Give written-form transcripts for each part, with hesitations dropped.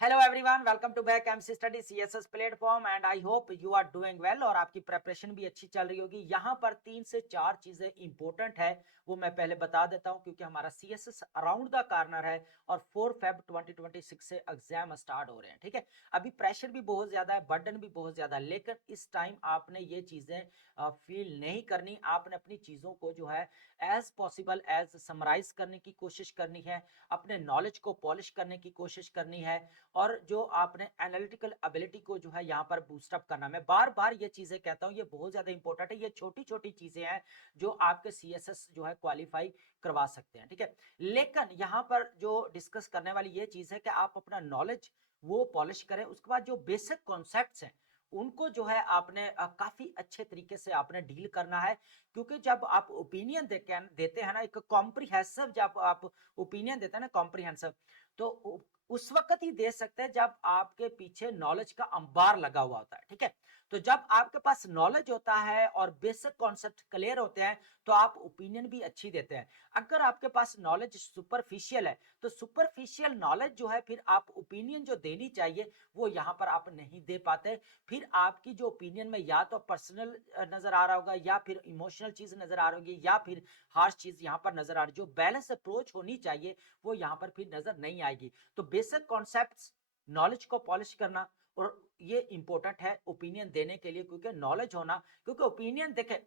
Hello everyone, welcome to back MC study CSS platform and I hope you are doing well और आपकी preparation भी अच्छी चल रही होगी। यहाँ पर 3 से 4 चीजें इंपॉर्टेंट है, वो मैं पहले बता देता हूँ क्योंकि हमारा सीएसएस अराउंड द कॉर्नर है और 4 फेब 2026 से एग्जाम स्टार्ट हो रहे हैं। ठीक है, अभी प्रेशर भी बहुत ज्यादा है, बर्डन भी बहुत ज्यादा है, लेकिन इस टाइम आपने ये चीजें फील नहीं करनी। आपने अपनी चीजों को जो है एज पॉसिबल एज समराइज करने की कोशिश करनी है, अपने नॉलेज को पॉलिश करने की कोशिश करनी है और जो आपने एनालिटिकल एबिलिटी को जो है यहाँ पर बूस्टअप करना। मैं बार बार ये चीजें कहता हूँ, ये बहुत ज्यादा इंपॉर्टेंट है। ये छोटी छोटी चीजें हैं जो आपके सीएसएस जो है क्वालिफाई करवा सकते हैं। ठीक है, लेकिन यहाँ पर जो डिस्कस करने वाली ये चीज है कि आप अपना नॉलेज वो पॉलिश करें। उसके बाद जो बेसिक कॉन्सेप्ट्स हैं उनको जो है आपने काफी अच्छे तरीके से आपने डील करना है, क्योंकि जब आप ओपिनियन देते हैं ना, एक कॉम्प्रिहेंसिव, जब आप ओपिनियन देते हैं ना कॉम्प्रिहेंसिव, तो उस वक्त ही दे सकते हैं जब आपके पीछे नॉलेज का अंबार लगा हुआ होता है। ठीक है, तो जब आपके पास नॉलेज होता है और बेसिक कॉन्सेप्ट क्लियर होते हैं तो आप ओपिनियन भी अच्छी देते हैं। अगर आपके पास नॉलेज सुपरफिशियल है तो सुपरफिशियल नॉलेज जो है फिर आप ओपिनियन जो देनी चाहिए वो यहाँ पर आप नहीं दे पाते। फिर आपकी जो ओपिनियन में या तो पर्सनल नजर आ रहा होगा या फिर इमोशनल चीज नजर आ रही होगी या फिर हार्श चीज यहाँ पर नजर आ रही। जो बैलेंस अप्रोच होनी चाहिए वो यहाँ पर फिर नजर नहीं आएगी। तो बेसिक कॉन्सेप्ट्स, नॉलेज को पॉलिश करना, और ये इंपॉर्टेंट है ओपिनियन देने के लिए, क्योंकि नॉलेज होना, क्योंकि ओपिनियन देखे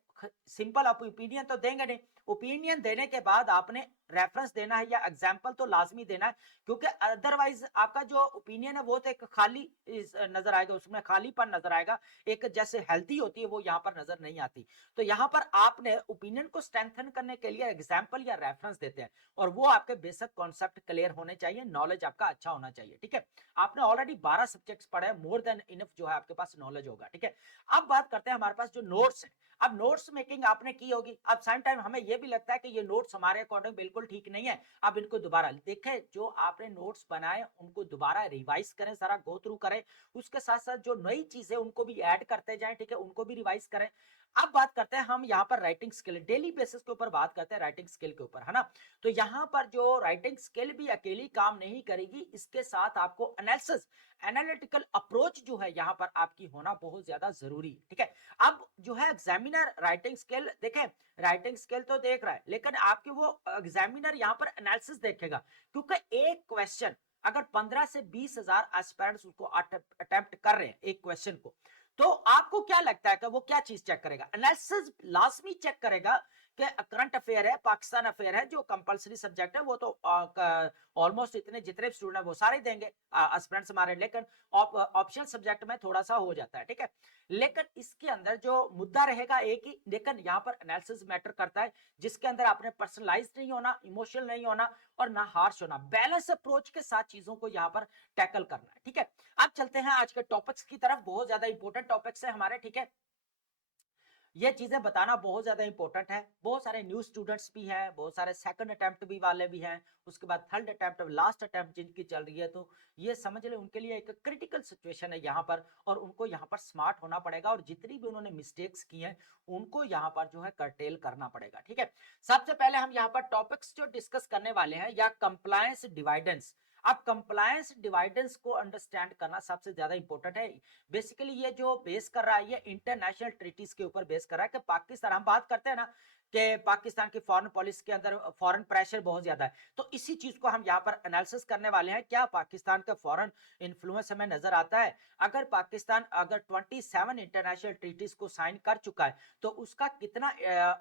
सिंपल आप ओपिनियन तो देंगे नहीं। ओपिनियन देने के बाद आपने रेफरेंस देना है या एग्जाम्पल तो लाजमी देना है, क्योंकि अदरवाइज आपका जो ओपिनियन है वो तो एक खाली नजर आएगा, उसमें खालीपन नजर आएगा, एक जैसे हेल्थी होती है वो यहाँ पर नजर नहीं आती। तो यहाँ पर आपने ओपिनियन को स्ट्रेंथन करने के लिए एग्जाम्पल या रेफरेंस देते हैं और वो आपके बेसिक कॉन्सेप्ट क्लियर होने चाहिए, नॉलेज आपका अच्छा होना चाहिए। ठीक है, आपने ऑलरेडी 12 सब्जेक्ट्स पढ़े, मोर देन इनफ जो है आपके पास नॉलेज होगा। ठीक है, अब बात करते हैं हमारे पास जो नोट्स है। अब नोट्स मेकिंग आपने की होगी, अब सेम टाइम हमें यह भी लगता है कि ये नोट्स हमारे अकॉर्डिंग बिल्कुल ठीक नहीं है, अब इनको दोबारा देखें। जो आपने नोट्स बनाए उनको दोबारा रिवाइज करें, सारा गो थ्रू करें, उसके साथ साथ जो नई चीजें उनको भी ऐड करते जाएं। ठीक है, उनको भी रिवाइज करें। अब बात करते हैं हम यहाँ पर राइटिंग स्किल, डेली बेसिस के ऊपर बात करते हैं राइटिंग स्किल के ऊपर, है ना। तो यहाँ पर जो राइटिंग स्किल भी अकेली काम नहीं करेगी, इसके साथ आपको एनालिसिस, एनालिटिकल अप्रोच जो है यहाँ पर आपकी होना बहुत ज्यादा जरूरी है। ठीक है, अब जो है एग्जामिनर राइटिंग स्किल देखें, राइटिंग स्किल तो देख रहा है लेकिन आपके वो एग्जामिनर यहाँ पर एनालिसिस देखेगा, क्योंकि एक क्वेश्चन अगर 15 से 20 हजार एस्पिरेंट्स उसको अटेम्प्ट कर रहे हैं एक क्वेश्चन को, तो आपको क्या लगता है कि वो क्या चीज चेक करेगा? एनालिसिस लाजमी चेक करेगा कि करंट अफेयर है, पाकिस्तान अफेयर है, जो कंपलसरी सब्जेक्ट है वो तो ऑलमोस्ट इतने जितने स्टूडेंट है वो सारे देंगे एस्पिरेंट्स हमारे, लेकिन ऑप्शनल सब्जेक्ट में थोड़ा सा हो जाता है। ठीक है, लेकिन इसके अंदर जो मुद्दा रहेगा एक ही, लेकिन यहाँ पर एनालिसिस मैटर करता है, जिसके अंदर आपने पर्सनलाइज नहीं होना, इमोशनल नहीं होना और ना हार्श होना, बैलेंस अप्रोच के साथ चीजों को यहाँ पर टैकल करना है। ठीक है, अब चलते हैं आज के टॉपिक्स की तरफ, बहुत ज्यादा इंपॉर्टेंट टॉपिक्स है हमारे। ठीक है, ये चीजें बताना बहुत ज्यादा इंपॉर्टेंट है। बहुत सारे न्यू स्टूडेंट्स भी हैं, बहुत सारे सेकंड अटेम्प्ट भी वाले भी हैं, उसके बाद थर्ड अटेम्प्ट, लास्ट अटेम्प्ट जिनकी चल रही है, तो ये समझ ले उनके लिए एक क्रिटिकल सिचुएशन है यहाँ पर, और उनको यहाँ पर स्मार्ट होना पड़ेगा और जितनी भी उन्होंने मिस्टेक्स की हैं उनको यहाँ पर जो है कर्टेल करना पड़ेगा। ठीक है, सबसे पहले हम यहाँ पर टॉपिक्स जो डिस्कस करने वाले हैं, या कंप्लायंस डिवाइडेंस। अब कंप्लायंस डिवाइडेंस को अंडरस्टैंड करना सबसे ज्यादा इंपॉर्टेंट है। बेसिकली ये जो बेस कर रहा है ये इंटरनेशनल ट्रीटीज के ऊपर बेस कर रहा है कि पाकिस्तान, हम बात करते हैं ना कि पाकिस्तान की फॉरेन पॉलिसी के अंदर फॉरेन प्रेशर बहुत ज्यादा है, तो इसी चीज को हम यहाँ पर एनालिसिस करने वाले हैं। क्या पाकिस्तान का फॉरेन इन्फ्लुएंस हमें नजर आता है? अगर पाकिस्तान अगर 27 इंटरनेशनल ट्रीटीज को साइन कर चुका है तो उसका कितना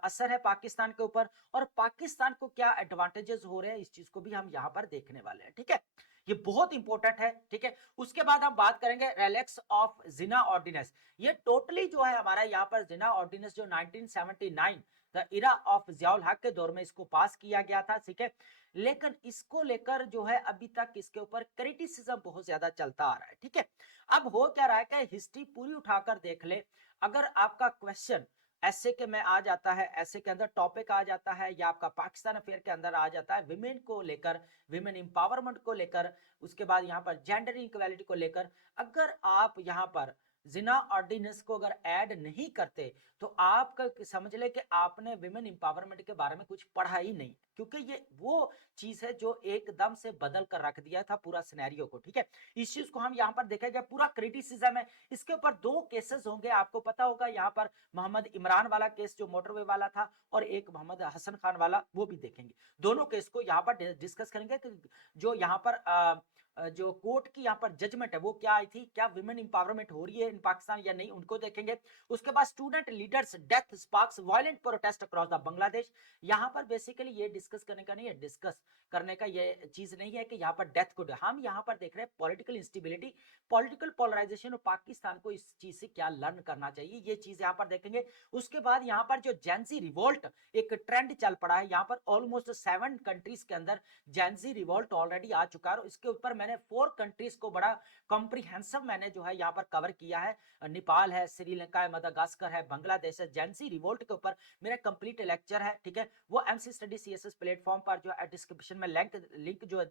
असर है पाकिस्तान के ऊपर, और पाकिस्तान को क्या एडवांटेजेस हो रहे हैं, इस चीज को भी हम यहाँ पर देखने वाले हैं। ठीक है, ये बहुत इंपॉर्टेंट है। ठीक है, उसके बाद हम बात करेंगे रिलैक्स ऑफ जिना ऑर्डिनेंस। ये टोटली जो है हमारा यहाँ पर जिना ऑर्डिनेंस जो 1979 द इरा ऑफ जियाउल हक के दौर में इसको पास किया गया था। ठीक है, लेकिन इसको लेकर जो है अभी तक इसके ऊपर क्रिटिसिज्म बहुत ज्यादा चलता आ रहा है। ठीक है, अब हो क्या रहा है कि हिस्ट्री पूरी उठाकर देख ले, अगर आपका क्वेश्चन ऐसे के में आ जाता है, ऐसे के अंदर टॉपिक आ जाता है, या आपका पाकिस्तान अफेयर के अंदर आ जाता है विमेन को लेकर, विमेन एम्पावरमेंट को लेकर, उसके बाद यहाँ पर जेंडर इक्वालिटी को लेकर, अगर आप यहाँ पर जिना ऑर्डिनेंस को अगर ऐड नहीं करते तो आपका समझ ले कि आपने विमेन एम्पावरमेंट के बारे में कुछ पढ़ा ही नहीं, क्योंकि ये वो चीज है जो एकदम से बदल कर रख दिया था पूरा सिनेरियो को। ठीक है, इस चीज को हम यहाँ पर देखेंगे, पूरा क्रिटिसिज्म है इसके ऊपर। दो केसेस होंगे, आपको पता होगा यहाँ पर मोहम्मद इमरान वाला केस जो मोटरवे वाला था, और एक मोहम्मद हसन खान वाला, वो भी देखेंगे। दोनों केस को यहाँ पर डिस्कस करेंगे कि जो यहाँ पर जो कोर्ट की यहाँ पर जजमेंट है वो क्या आई थी, क्या विमेन इंपावरमेंट हो रही है इन पाकिस्तान या नहीं, उनको देखेंगे। उसके बाद student leaders death sparks violent protest across the Bangladesh. यहाँ पर बेसिकली ये डिस्कस करने का नहीं है, डिस्कस करने का ये चीज नहीं है कि यहाँ पर डेथ को, हम यहाँ पर देख रहे हैं पॉलिटिकल इंस्टेबिलिटी, पॉलिटिकल पोलराइजेशन, और पाकिस्तान को इस चीज से क्या लर्न करना चाहिए, ये चीज यहाँ पर देखेंगे। उसके बाद यहाँ पर जो जेंजी रिवोल्ट एक ट्रेंड चल पड़ा है, यहाँ पर ऑलमोस्ट 7 कंट्रीज के अंदर जेंजी रिवोल्ट ऑलरेडी आ चुका है। इसके ऊपर मैंने 4 कंट्रीज को बड़ा कॉम्प्रिहेंसिव मैंने जो है यहाँ पर कवर किया है। नेपाल है, श्रीलंका है, मदागास्कर है, बांग्लादेश है। जेंजी रिवोल्ट के ऊपर मेरा कंप्लीट लेक्चर है, ठीक है, वो एमसी स्टडी सीएसएस प्लेटफॉर्म पर जो है डिस्क्रिप्शन में लिंक जो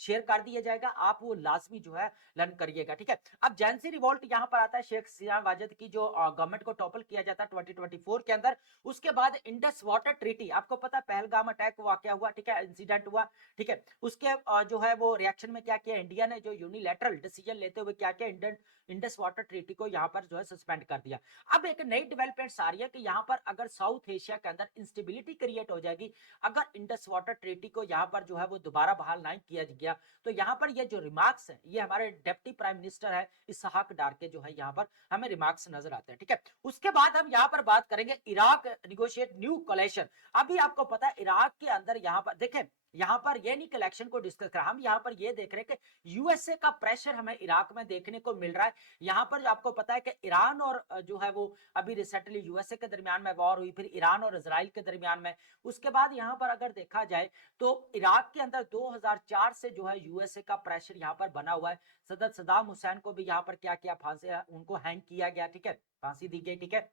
शेयर कर दिया जाएगा, आप वो लाजमी जो है लर्न करिएगा। ठीक है, अब जेंजी रिवोल्ट यहाँ पर आता है शेख सियाम वाजिद की जो गवर्नमेंट को टॉपल किया जाता है 2024 के अंदर। उसके बाद इंडस वाटर ट्रीटी, आपको पता है पहलगाम अटैक वाकया हुआ, ठीक है, इंसिडेंट हुआ, ठीक है, उसके जो है वो रिएक्शन में क्या किया, इंडिया ने जो यूनिलैटरल डिसीजन लेते हुए क्या किया, इंडस वाटर ट्रीटी को यहाँ पर जो है सस्पेंड कर दिया। अब एक नई डेवलपमेंट आ रही है कि यहाँ पर अगर साउथ एशिया के अंदर इंस्टेबिलिटी क्रिएट हो जाएगी, अगर इंडस वाटर ट्रीटी को यहाँ पर जो है वो दोबारा बहाल नहीं किया गया, तो यहाँ पर ये जो रिमार्क्स है, ये हमारे डिप्टी प्राइम मिनिस्टर है इसहाक डार के जो है यहाँ पर हमें रिमार्क्स नजर आते हैं। ठीक है, उसके बाद हम यहाँ पर बात करेंगे इराक निगोशिएट न्यू कोलेशन। अभी आपको पता है इराक के अंदर यहाँ पर देखें, यहाँ पर ये नहीं कलेक्शन को डिस्कस कर, हम यहाँ पर ये देख रहे हैं कि यूएसए का प्रेशर हमें इराक में देखने को मिल रहा है। यहाँ पर आपको पता है कि ईरान और जो है वो अभी रिसेंटली यूएसए के दरमियान में वॉर हुई, फिर ईरान और इजराइल के दरमियान में। उसके बाद यहाँ पर अगर देखा जाए तो इराक के अंदर 2004 से जो है यूएसए का प्रेशर यहाँ पर बना हुआ है। सदर सदाम हुसैन को भी यहाँ पर क्या किया, फांसी, उनको हैंग किया गया, ठीक है, फांसी दी गई। ठीक है,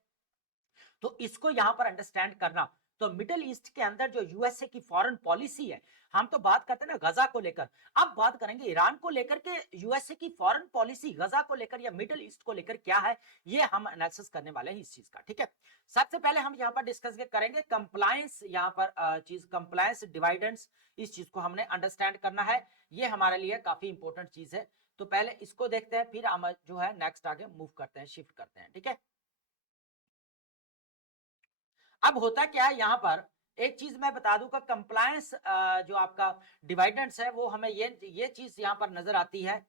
तो इसको यहां पर अंडरस्टैंड करना। तो मिडिल ईस्ट के अंदर जो यूएसए की फॉरेन पॉलिसी है, हम तो बात करते हैं ना गजा को लेकर, अब बात करेंगे ईरान को लेकर के यूएसए की फॉरेन पॉलिसी गजा को लेकर या मिडिल ईस्ट को लेकर क्या है, ये हम एनालिसिस करने वाले हैं इस चीज का। ठीक है, सबसे पहले हम यहाँ पर डिस्कस करेंगे कंप्लायंस, यहाँ पर चीज कंप्लायंस डिवाइडेंड्स, इस चीज को हमने अंडरस्टैंड करना है, ये हमारे लिए काफी इंपॉर्टेंट चीज है। तो पहले इसको देखते हैं, फिर हम जो है नेक्स्ट आगे मूव करते हैं, शिफ्ट करते हैं। ठीक है, अब होता क्या है यहाँ पर, एक चीज मैं बता दूं का कंप्लायंस जो आपका डिवाइडेंड्स है वो हमें ये चीज यहाँ पर नजर आती है।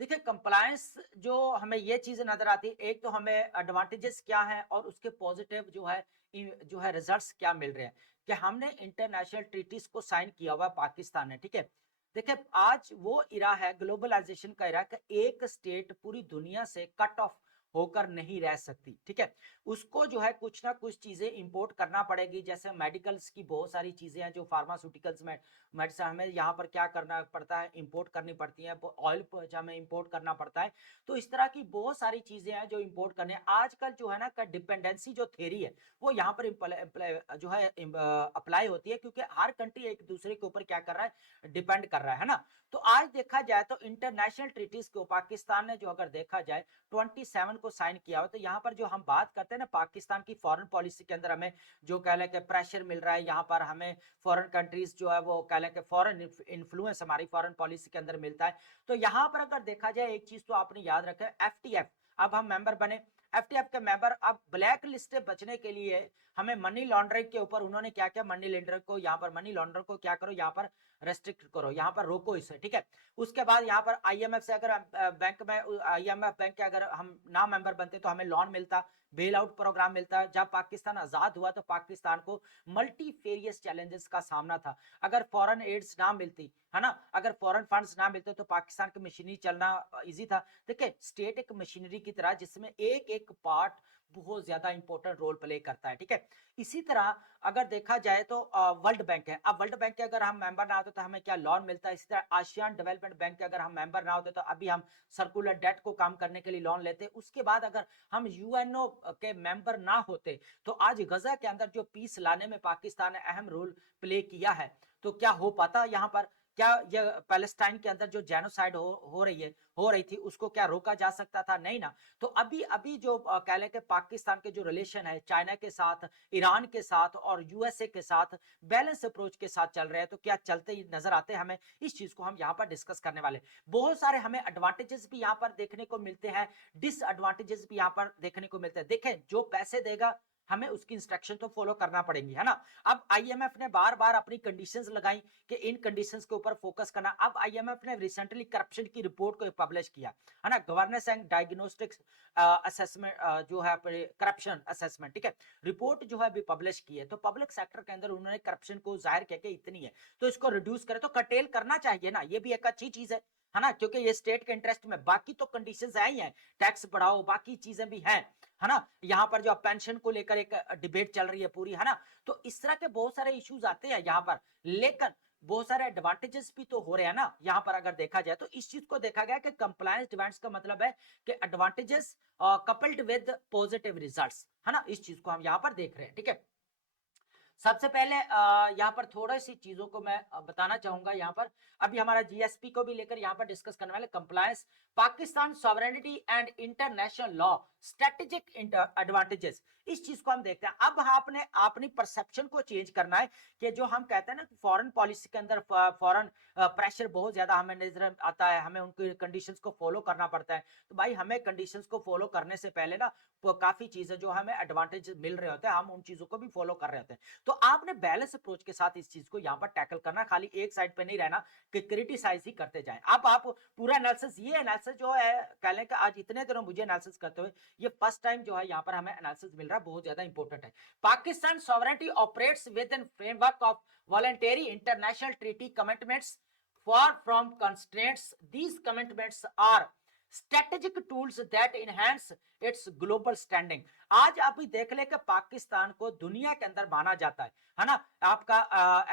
देखिए कंप्लायंस जो हमें ये चीज नजर आती है, एक तो हमें एडवांटेजेस क्या है और उसके पॉजिटिव जो है रिजल्ट्स क्या मिल रहे हैं कि हमने इंटरनेशनल ट्रीटीज को साइन किया हुआ पाकिस्तान ने। ठीक है, देखिए आज वो इरा है ग्लोबलाइजेशन का इरा कि एक स्टेट पूरी दुनिया से कट ऑफ होकर नहीं रह सकती। ठीक है, उसको जो है कुछ ना कुछ चीजें इंपोर्ट करना पड़ेगी, जैसे मेडिकल्स की बहुत सारी चीजें हैं जो फार्मास्यूटिकल्स में मेडिसिन हमें यहाँ पर क्या करना पड़ता है, इंपोर्ट करनी पड़ती है, ऑयल हमें इंपोर्ट करना पड़ता है। तो इस तरह की बहुत सारी चीजें हैं जो इंपोर्ट करने, आजकल जो है ना का डिपेंडेंसी जो थ्योरी है वो यहाँ पर जो है अप्लाई होती है, क्योंकि हर कंट्री एक दूसरे के ऊपर क्या कर रहा है, डिपेंड कर रहा है ना। तो आज देखा जाए तो इंटरनेशनल ट्रीटीज को पाकिस्तान ने जो अगर देखा जाए 27 को साइन किया हो, तो यहाँ पर जो हम बात करते हैं ना पाकिस्तान की फॉरेन पॉलिसी के अंदर हमें जो कह लें कि प्रेशर मिल रहा है, यहाँ पर हमें फॉरेन कंट्रीज जो है वो कह लें कि फॉरेन इन्फ्लुएंस हमारी फॉरेन पॉलिसी के अंदर मिलता है। तो यहाँ पर अगर देखा जाए एक चीज तो आपने याद रखा, एफटीएफ, अब हम मेंबर बने, एफटीएफ के मेंबर, अब ब्लैक लिस्ट से बचने के लिए हमें मनी लॉन्ड्रिंग के ऊपर उन्होंने क्या किया, मनी लॉन्ड्रर को यहाँ पर, मनी लॉन्ड्रर को क्या करो, यहाँ पर रेस्ट्रिक्ट करो, यहाँ पर रोको इसे। ठीक है, उसके बाद यहाँ पर आईएमएफ से अगर बैंक में, आईएमएफ बैंक के अगर हम ना मेंबर बनते तो हमें लोन मिलता, बेल आउट प्रोग्राम मिलता है। जब पाकिस्तान आजाद हुआ तो पाकिस्तान को मल्टीफेरियस चैलेंजेस का सामना था, अगर फॉरेन एड्स ना मिलती है ना, अगर फॉरेन फंड्स ना मिलते तो पाकिस्तान की मशीनरी चलना इजी था। देखिए स्टेट एक मशीनरी की तरह जिसमें एक एक पार्ट बहुत ज्यादा इंपॉर्टेंट रोल प्ले करता है, ठीक है। इसी तरह अगर देखा जाए तो वर्ल्ड बैंक है, अब वर्ल्ड बैंक के अगर हम मेंबर ना होते तो हमें क्या लोन मिलता है, इसी तरह आसियान डेवलपमेंट बैंक के अगर हम मेंबर ना होते तो अभी हम सर्कुलर डेट को काम करने के लिए लोन लेते। उसके बाद अगर हम यूएनओ के मेंबर ना होते तो आज गजा के अंदर जो पीस लाने में पाकिस्तान ने अहम रोल प्ले किया है, तो क्या हो पाता यहाँ पर, क्या ये पैलेस्टाइन के अंदर जो जेनोसाइड हो रही थी उसको क्या रोका जा सकता था? नहीं ना। तो अभी अभी जो कह लें कि पाकिस्तान के जो रिलेशन है चाइना के साथ, ईरान के साथ और यूएसए के साथ बैलेंस अप्रोच के साथ चल रहे हैं, तो क्या चलते ही नजर आते हैं हमें? इस चीज को हम यहाँ पर डिस्कस करने वाले। बहुत सारे हमें एडवांटेजेस भी यहाँ पर देखने को मिलते हैं, डिसएडवांटेजेस भी यहाँ पर देखने को मिलते हैं। देखें, जो पैसे देगा हमें उसकी इंस्ट्रक्शन तो फॉलो करना पड़ेगी, है ना। अब आईएमएफ ने बार बार अपनी कंडीशंस लगाई कि इन कंडीशंस के ऊपर फोकस करना। अब आईएमएफ ने रिसेंटली करप्शन की रिपोर्ट को पब्लिश किया, है ना, गवर्नेंस एंड डायग्नोस्टिक्स असेसमेंट जो है करप्शन असेसमेंट, ठीक है, रिपोर्ट जो है अभी पब्लिश की है। तो पब्लिक सेक्टर के अंदर उन्होंने करप्शन को जाहिर किया कि इतनी है तो इसको रिड्यूस करे, तो कर्टेल करना चाहिए ना, ये भी एक अच्छी चीज है ना, क्योंकि ये स्टेट के इंटरेस्ट में। बाकी तो कंडीशंस है ही है, टैक्स बढ़ाओ, बाकी चीजें भी हैं, है ना। यहाँ पर जो पेंशन को लेकर एक डिबेट चल रही है पूरी, है ना। तो इस तरह के बहुत सारे इश्यूज आते हैं यहाँ पर, लेकिन बहुत सारे एडवांटेजेस भी तो हो रहे हैं ना यहाँ पर। अगर देखा जाए तो इस चीज को देखा गया कि कंप्लायंस डिमांड्स का मतलब है कि advantages coupled with positive results, है ना। इस चीज को हम यहाँ पर देख रहे हैं, ठीक है। सबसे पहले यहाँ पर थोड़ी सी चीजों को मैं बताना चाहूंगा यहाँ पर। अभी हमारा जीएसपी को भी लेकर यहाँ पर डिस्कस करने वाले, compliance, Pakistan sovereignty and international law, strategic advantages. इस चीज को हम देखते हैं। अब आपने अपनी परसेप्शन को चेंज करना है कि जो हम कहते हैं ना फॉरेन पॉलिसी के अंदर फॉरेन प्रेशर बहुत ज्यादा हमें नजर आता है, हमें उनकी कंडीशंस को फॉलो करना पड़ता है। तो भाई हमें कंडीशंस को फॉलो करने से पहले ना काफी चीजें जो हमें एडवांटेज मिल रहे होते हैं, हम उन चीजों को भी फॉलो कर रहे होते हैं। तो आपने बैलेंस अप्रोच के साथ इस चीज को यहाँ पर टैकल करना, खाली एक साइड पे नहीं रहना कि क्रिटिसाइज ही करते जाएं। अब आप पूरा एनालिसिस, ये एनालिसिस जो है कह लें कि आज इतने दिनों मुझे एनालिसिस करते हुए ये फर्स्ट टाइम जो है यहाँ पर हमें एनालिसिस मिल रहा है, बहुत ज्यादा इंपॉर्टेंट है। Pakistan sovereignty operates with in framework of voluntary international treaty commitments far from constraints. These commitments are strategic tools that enhance its global standing. आज आप भी देख ले कि पाकिस्तान को दुनिया के अंदर माना जाता है ना। आपका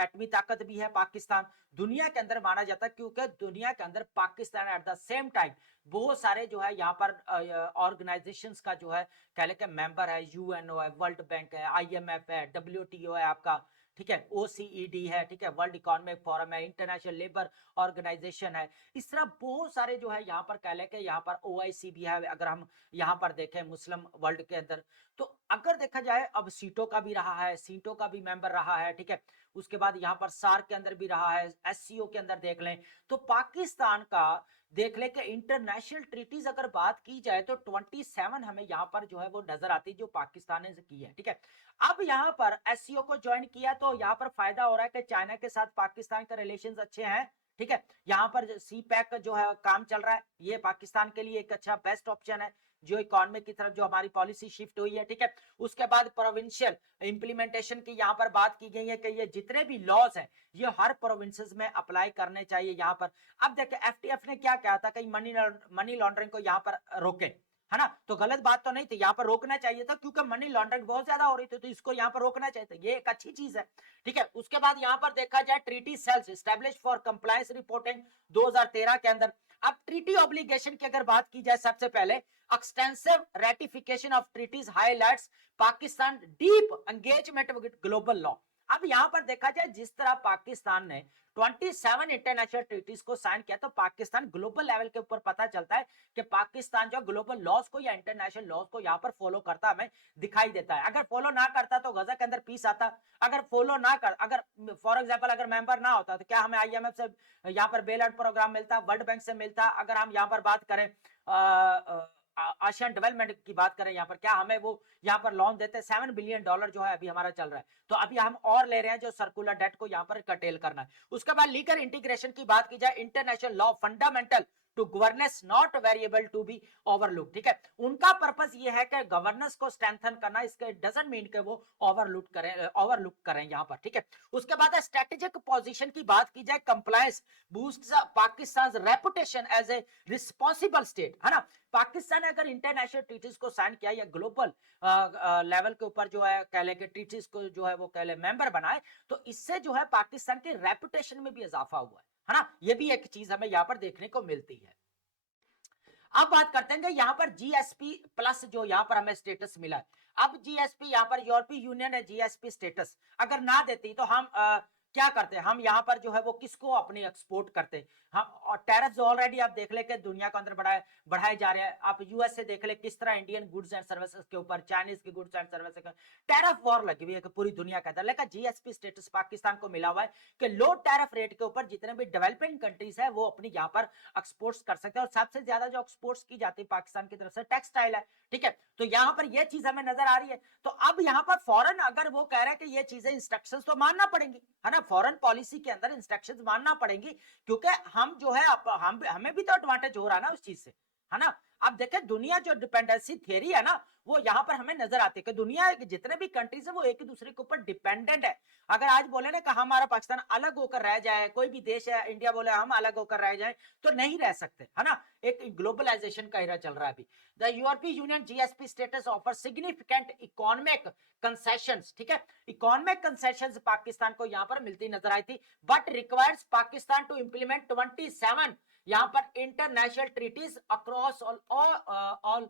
एटमी ताकत भी है पाकिस्तान, दुनिया के अंदर माना जाता है क्योंकि दुनिया के अंदर Pakistan at the same time बहुत सारे जो है यहाँ पर ऑर्गेनाइजेशंस का जो है कह ले के मेंबर है, यूएनओ है, वर्ल्ड बैंक है, आईएमएफ है, डब्ल्यूटीओ है आपका, ठीक है, ओसीईडी है, ठीक है, वर्ल्ड इकोनॉमिक फोरम है, इंटरनेशनल लेबर ऑर्गेनाइजेशन है। इस तरह बहुत सारे जो है यहाँ पर कह लें कि यहाँ पर ओआईसी भी है। अगर हम यहाँ पर देखें मुस्लिम वर्ल्ड के अंदर, तो अगर देखा जाए अब सीटो का भी रहा है, सीटो का भी मेंबर रहा है, ठीक है। उसके बाद यहाँ पर सार्क के अंदर भी रहा है, एससीओ के अंदर देख लें। तो पाकिस्तान का देख ले कि इंटरनेशनल ट्रीटीज अगर बात की जाए तो 27 हमें यहाँ पर जो है वो नजर आती है जो पाकिस्तान ने की है, ठीक है। अब यहाँ पर एससीओ को ज्वाइन किया तो यहाँ पर फायदा हो रहा है कि चाइना के साथ पाकिस्तान के रिलेशंस अच्छे हैं, ठीक है। यहाँ पर सी पैक जो है काम चल रहा है, ये पाकिस्तान के लिए एक अच्छा बेस्ट ऑप्शन है जो इकोनॉमी की तरफ जो हमारी पॉलिसी शिफ्ट हुई है, ठीक है। उसके बाद प्रोविंशियल इंप्लीमेंटेशन की यहाँ पर बात की गई है कि ये जितने भी लॉज हैं ये हर प्रोविंसेस में अप्लाई करने चाहिए यहाँ पर। अब देखिए एफटीएफ ने क्या कहा था कि मनी लॉन्ड्रिंग को यहाँ पर रोके, है ना। तो गलत बात तो नहीं थी, यहाँ पर रोकना चाहिए था क्योंकि मनी लॉन्ड्रिंग बहुत ज्यादा हो रही थी, तो इसको यहाँ पर रोकना चाहिए था, ये एक अच्छी चीज है, ठीक है। उसके बाद यहाँ पर देखा जाए treaty cells establish for compliance reporting 2013 के अंदर। अब ट्रीटी ऑब्लिगेशन की अगर बात की जाए, सबसे पहले extensive ratification of treaties highlights Pakistan deep engagement with global law. अब यहां पर देखा जाए जिस तरह पाकिस्तान ने 27 इंटरनेशनल ट्रीटीज को साइन किया, तो पाकिस्तान ग्लोबल लेवल के ऊपर पता चलता है कि पाकिस्तान जो ग्लोबल लॉज को या इंटरनेशनल लॉज को यहाँ पर फॉलो करता हमें दिखाई देता है। अगर फॉलो ना करता तो गजा के अंदर पीस आता, अगर फॉलो ना कर, अगर फॉर एग्जांपल अगर मेंबर ना होता तो क्या हमें आईएमएफ से यहाँ पर बेल आउट प्रोग्राम मिलता, वर्ल्ड बैंक से मिलता। अगर हम यहाँ पर बात करें आसियान डेवलपमेंट की बात करें, यहाँ पर क्या हमें वो यहाँ पर लोन देते हैं, $7 बिलियन जो है अभी हमारा चल रहा है, तो अभी हम और ले रहे हैं जो सर्कुलर डेट को यहाँ पर कटेल करना है। उसके बाद लीगल इंटीग्रेशन की बात की जाए, international law fundamental to governance not variable to be overlook, ठीक है। उनका पर्पस ये है कि गवर्नेंस को स्ट्रेंथन करना, इसके डजंट मीन कि वो ओवरलुक करें यहाँ पर, ठीक है। उसके बाद स्ट्रेटेजिक पोजीशन की बात की जाए, compliance boosts Pakistan reputation as a responsible state, है ना। पाकिस्तान ने अगर इंटरनेशनल ट्रीटीज को साइन किया या ग्लोबल लेवल के ऊपर जो है कह ले कि ट्रीटीज को जो है वो कह ले मेंबर बनाए, तो इससे जो है पाकिस्तान के रेपुटेशन में भी इजाफा हुआ है ना। ये भी एक चीज हमें यहाँ पर देखने को मिलती है। अब बात करते हैं यहाँ पर जीएसपी प्लस जो यहाँ पर हमें स्टेटस मिला है। अब जीएसपी यहाँ पर यूरोपीय यूनियन है जीएसपी स्टेटस अगर ना देती तो हम क्या करते हैं, हम यहाँ पर जो है वो किसको अपनी एक्सपोर्ट करते हैं हम। और टैरिफ ऑलरेडी आप देख ले कि दुनिया के अंदर बढ़ाए जा रहे हैं। आप यूएस से देख ले किस तरह इंडियन गुड्स एंड सर्विसेज के ऊपर, चाइनीज की गुड्स एंड सर्विसेज के टैरिफ वॉर लगी हुई है पूरी दुनिया के अंदर। लेकिन जीएसपी स्टेटस पाकिस्तान को मिला हुआ है कि लो टैरिफ रेट के ऊपर जितने भी डेवलपिंग कंट्रीज है वो अपनी यहाँ पर एक्सपोर्ट्स कर सकते हैं। और सबसे ज्यादा जो एक्सपोर्ट्स की जाती है पाकिस्तान की तरफ से टेक्सटाइल है, ठीक है। तो यहाँ पर ये चीज हमें नजर आ रही है। तो अब यहाँ पर फॉरेन अगर वो कह रहे हैं कि ये चीजें इंस्ट्रक्शंस तो मानना पड़ेंगी, है ना। फॉरेन पॉलिसी के अंदर इंस्ट्रक्शंस मानना पड़ेंगी, क्योंकि हम जो है हम हमें भी तो एडवांटेज हो रहा है ना उस चीज से, है ना। अब देखें दुनिया जो डिपेंडेंसी थियरी है ना वो यहाँ पर हमें नजर आती है कि दुनिया के जितने भी कंट्रीज है वो एक दूसरे के ऊपर डिपेंडेंट है। अगर आज बोले ना कि हमारा पाकिस्तान अलग होकर रह जाए, कोई भी देश है इंडिया बोले हम अलग होकर रह जाए, तो नहीं रह सकते, है ना। एक ग्लोबलाइजेशन का एरा चल रहा है अभी। द यूरोपीय union GSP status offer significant economic concessions, ठीक है। इकोनॉमिक कंसेशंस पाकिस्तान को यहाँ पर मिलती नजर आई थी, but requires Pakistan to implement 27 यहाँ पर international treaties across all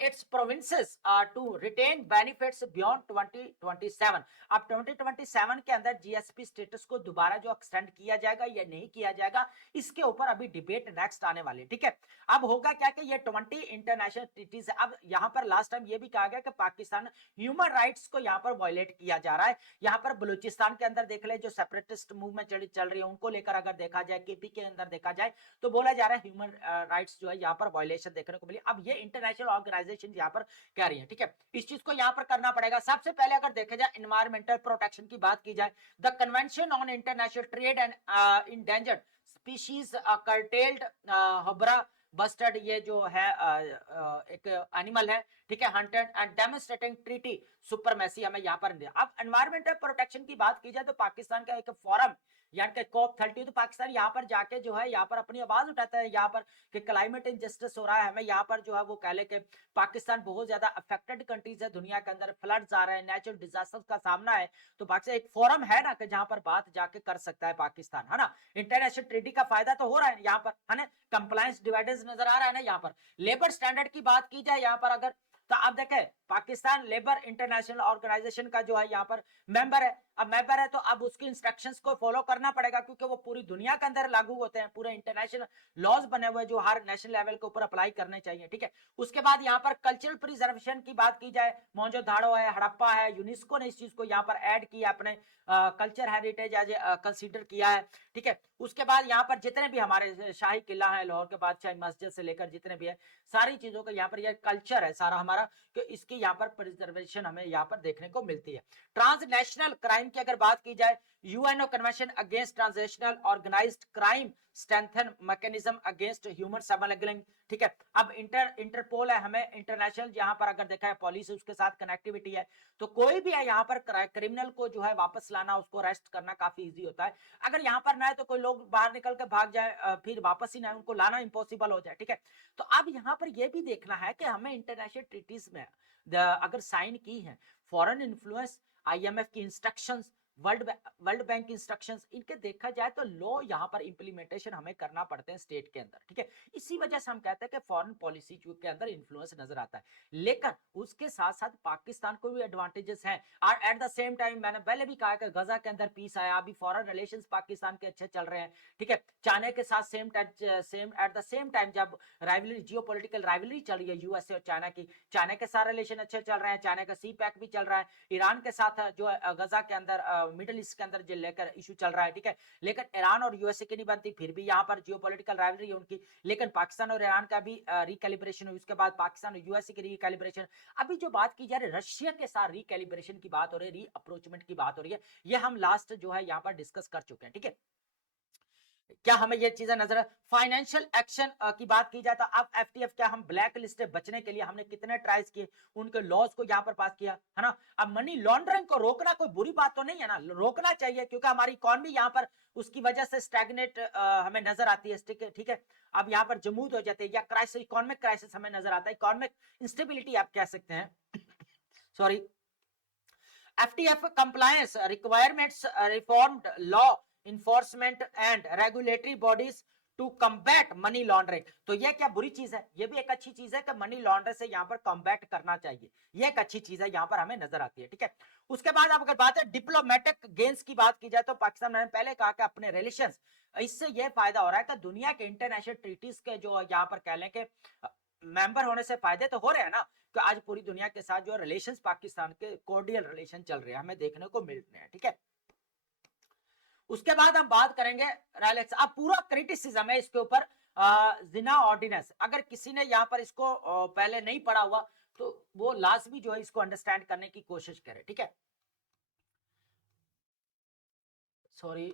its provinces to retain benefits beyond 2027। अब 2027 के अंदर जीएसपी स्टेटस को दोबारा जो एक्सटेंड किया जाएगा या नहीं किया जाएगा, इसके ऊपर अभी डिबेट नेक्स्ट आने वाली, ठीक है। अब होगा क्या कि ये 20 इंटरनेशनल ट्रीटीज है। अब यहाँ पर लास्ट टाइम ये भी कहा गया कि पाकिस्तान ह्यूमन राइट्स को यहाँ पर वायलेट किया जा रहा है। यहाँ पर बलूचिस्तान के अंदर देख ले जो सेपरेटिस्ट मूवमेंट चल रही है उनको लेकर अगर देखा जाए, केपी के अंदर देखा जाए तो बोला जा रहा है ह्यूमन राइट्स जो है यहाँ पर वायलेशन देखने को मिली। अब ये इंटरनेशनल ऑर्गेनाइजेशन यहाँ पर कह रही है, ठीक है। इस चीज को यहाँ पर करना पड़ेगा। सबसे पहले अगर देखा जाए एनवायरमेंटल प्रोटेक्शन की बात की जाए, the convention on international trade and endangered species curtailed houbara bustard, ये जो है एक एनिमल है, ठीक है, hunted and demonstrating treaty supremacy हमें यहाँ पर। अब एनवायरमेंटल प्रोटेक्शन की बात की जाए तो पाकिस्तान का एक फोरम यानी कि COP30, तो पाकिस्तान यहाँ पर जाके जो है यहाँ पर अपनी आवाज उठाता है यहाँ पर कि क्लाइमेट इनजस्टिस हो रहा है। हमें यहाँ पर जो है वो कह ले कि पाकिस्तान बहुत ज्यादा अफेक्टेड कंट्रीज है, दुनिया के अंदर फ्लड्स आ रहे हैं, नेचुरल डिजास्टर्स का सामना है। तो पाकिस्तान एक फोरम है ना कि जहां पर बात जाके कर सकता है पाकिस्तान, है ना। इंटरनेशनल ट्रीटी का फायदा तो हो रहा है यहाँ पर, है ना। कंप्लायंस डिवाइडेंस नजर आ रहा है ना यहाँ पर। लेबर स्टैंडर्ड की बात की जाए यहाँ पर अगर, तो आप देखें पाकिस्तान लेबर इंटरनेशनल ऑर्गेनाइजेशन का जो है यहाँ पर मेंबर है। अब मेंबर है तो अब उसकी इंस्ट्रक्शंस को फॉलो करना पड़ेगा, क्योंकि वो पूरी दुनिया के अंदर लागू होते हैं। पूरे इंटरनेशनल लॉज बने हुए जो हर नेशनल लेवल के ऊपर अप्लाई करने चाहिए, ठीक है। उसके बाद यहाँ पर कल्चरल प्रिजर्वेशन की बात की जाए, मोहनजोदड़ो है, हड़प्पा है, यूनेस्को ने इस चीज को यहाँ पर ऐड किया, अपने कल्चर हेरिटेज एज कंसीडर किया है, ठीक है। उसके बाद यहाँ पर जितने भी हमारे शाही किला है, लाहौर के बादशाही मस्जिद से लेकर जितने भी है सारी चीजों का यहाँ पर यह कल्चर है सारा हमारा, कि इसकी यहाँ पर प्रिजर्वेशन हमें यहाँ पर देखने को मिलती है। ट्रांसनेशनल क्राइम की अगर बात की जाए, UNO convention against transnational organised crime strengthen mechanism against human smuggling, ठीक है। अब इंटरपोल है, हमें इंटरनेशनल यहाँ पर अगर देखा है पुलिस उसके साथ कनेक्टिविटी है, तो कोई भी है यहाँ पर क्रिमिनल को जो है वापस लाना, उसको अरेस्ट करना काफी इजी होता है। अगर यहाँ पर ना है तो कोई लोग बाहर निकल के भाग जाए फिर वापस ही ना, उनको लाना इम्पॉसिबल हो जाए, ठीक है। तो अब यहाँ पर यह भी देखना है कि हमें इंटरनेशनल ट्रीटीज में अगर साइन की है, फॉरेन इन्फ्लुएंस, आईएमएफ की इंस्ट्रक्शंस, वर्ल्ड बैंक इंस्ट्रक्शंस, इनके देखा जाए तो लॉ यहाँ पर इंप्लीमेंटेशन हमें करना पड़ते हैं स्टेट के अंदर, ठीक है। इसी वजह से हम कहते हैं कि फॉरेन पॉलिसी के अंदर इन्फ्लुएंस नजर आता है। लेकिन उसके साथ साथ पाकिस्तान को भी एडवांटेजेस हैं। और एट द सेम टाइम मैंने पहले भी कहा कि गजा के अंदर पीस आया, अभी फॉरेन रिलेशंस पाकिस्तान के अच्छे चल रहे हैं, ठीक है। चाइना के साथ same at the same time जब राइवलरी, जियोपॉलिटिकल राइवलरी चल रही है यूएसए और चाइना की, चाइना के साथ रिलेशन अच्छे चल रहे हैं, चाइना का सी पैक भी चल रहा है, ईरान के साथ जो गजा के अंदर मिडिल ईस्ट के अंदर जो लेकर इशू चल रहा है, ठीक है। लेकिन ईरान और यूएसए की नहीं बनती, फिर भी यहाँ पर जियोपॉलिटिकल राइवलरी है उनकी। लेकिन पाकिस्तान और ईरान का भी रिकैलिब्रेशन हुई, उसके बाद पाकिस्तान और यूएसए की रिकैलिब्रेशन। अभी जो बात की जा रही है रशिया के साथ रिकैलिब्रेशन की बात हो रही है, री अप्रोचमेंट की बात हो रही है, ये हम लास्ट जो है यहाँ पर डिस्कस कर चुके हैं, ठीक है। क्या हमें ये चीजें नजर, फाइनेंशियल एक्शन की बात की जाए तो अब एफटीएफ क्या, हम ब्लैक लिस्ट से बचने के लिए हमने कितने ट्राइज किए, उनके लॉज को यहाँ पर पास किया है ना। अब मनी लॉन्ड्रिंग को रोकना कोई बुरी बात तो नहीं है ना, रोकना चाहिए क्योंकि हमारी इकॉनमी यहाँ पर उसकी वजह से स्टैग्नेट हमें नजर आती है, ठीक है, ठीक है। अब यहाँ पर जमूद हो जाते हैं या क्राइसिस, इकोनॉमिक क्राइसिस हमें नजर आता है, इकोनॉमिक इंस्टेबिलिटी आप कह सकते हैं, sorry. FTF compliance requirements reformed law enforcement and regulatory bodies to combat money laundering. तो ये क्या बुरी चीज है, ये भी एक अच्छी चीज है कि मनी लॉन्ड्रिंग से यहाँ पर कम्बैट करना चाहिए, ये एक अच्छी चीज है यहाँ पर हमें नजर आती है, ठीक है। उसके बाद अब अगर बात है डिप्लोमेटिक गेन्स की बात की जाए तो पाकिस्तान, मैंने पहले कहा कि अपने रिलेशंस, इससे ये फायदा हो रहा है कि दुनिया के इंटरनेशनल ट्रीटीज के जो यहाँ पर कह लें कि मेंबर होने से फायदे तो हो रहे हैं ना, कि आज पूरी दुनिया के साथ जो रिलेशंस पाकिस्तान के कोर्डियल रिलेशन चल रहे हैं, हमें देखने को मिल रहे हैं, ठीक है। उसके बाद हम बात करेंगे रिलैक्स, अब पूरा क्रिटिसिज्म है इसके ऊपर जिना ऑर्डिनेंस। अगर किसी ने यहाँ पर इसको पहले नहीं पढ़ा हुआ तो वो लाजमी जो है इसको अंडरस्टैंड करने की कोशिश करे, ठीक है। सॉरी,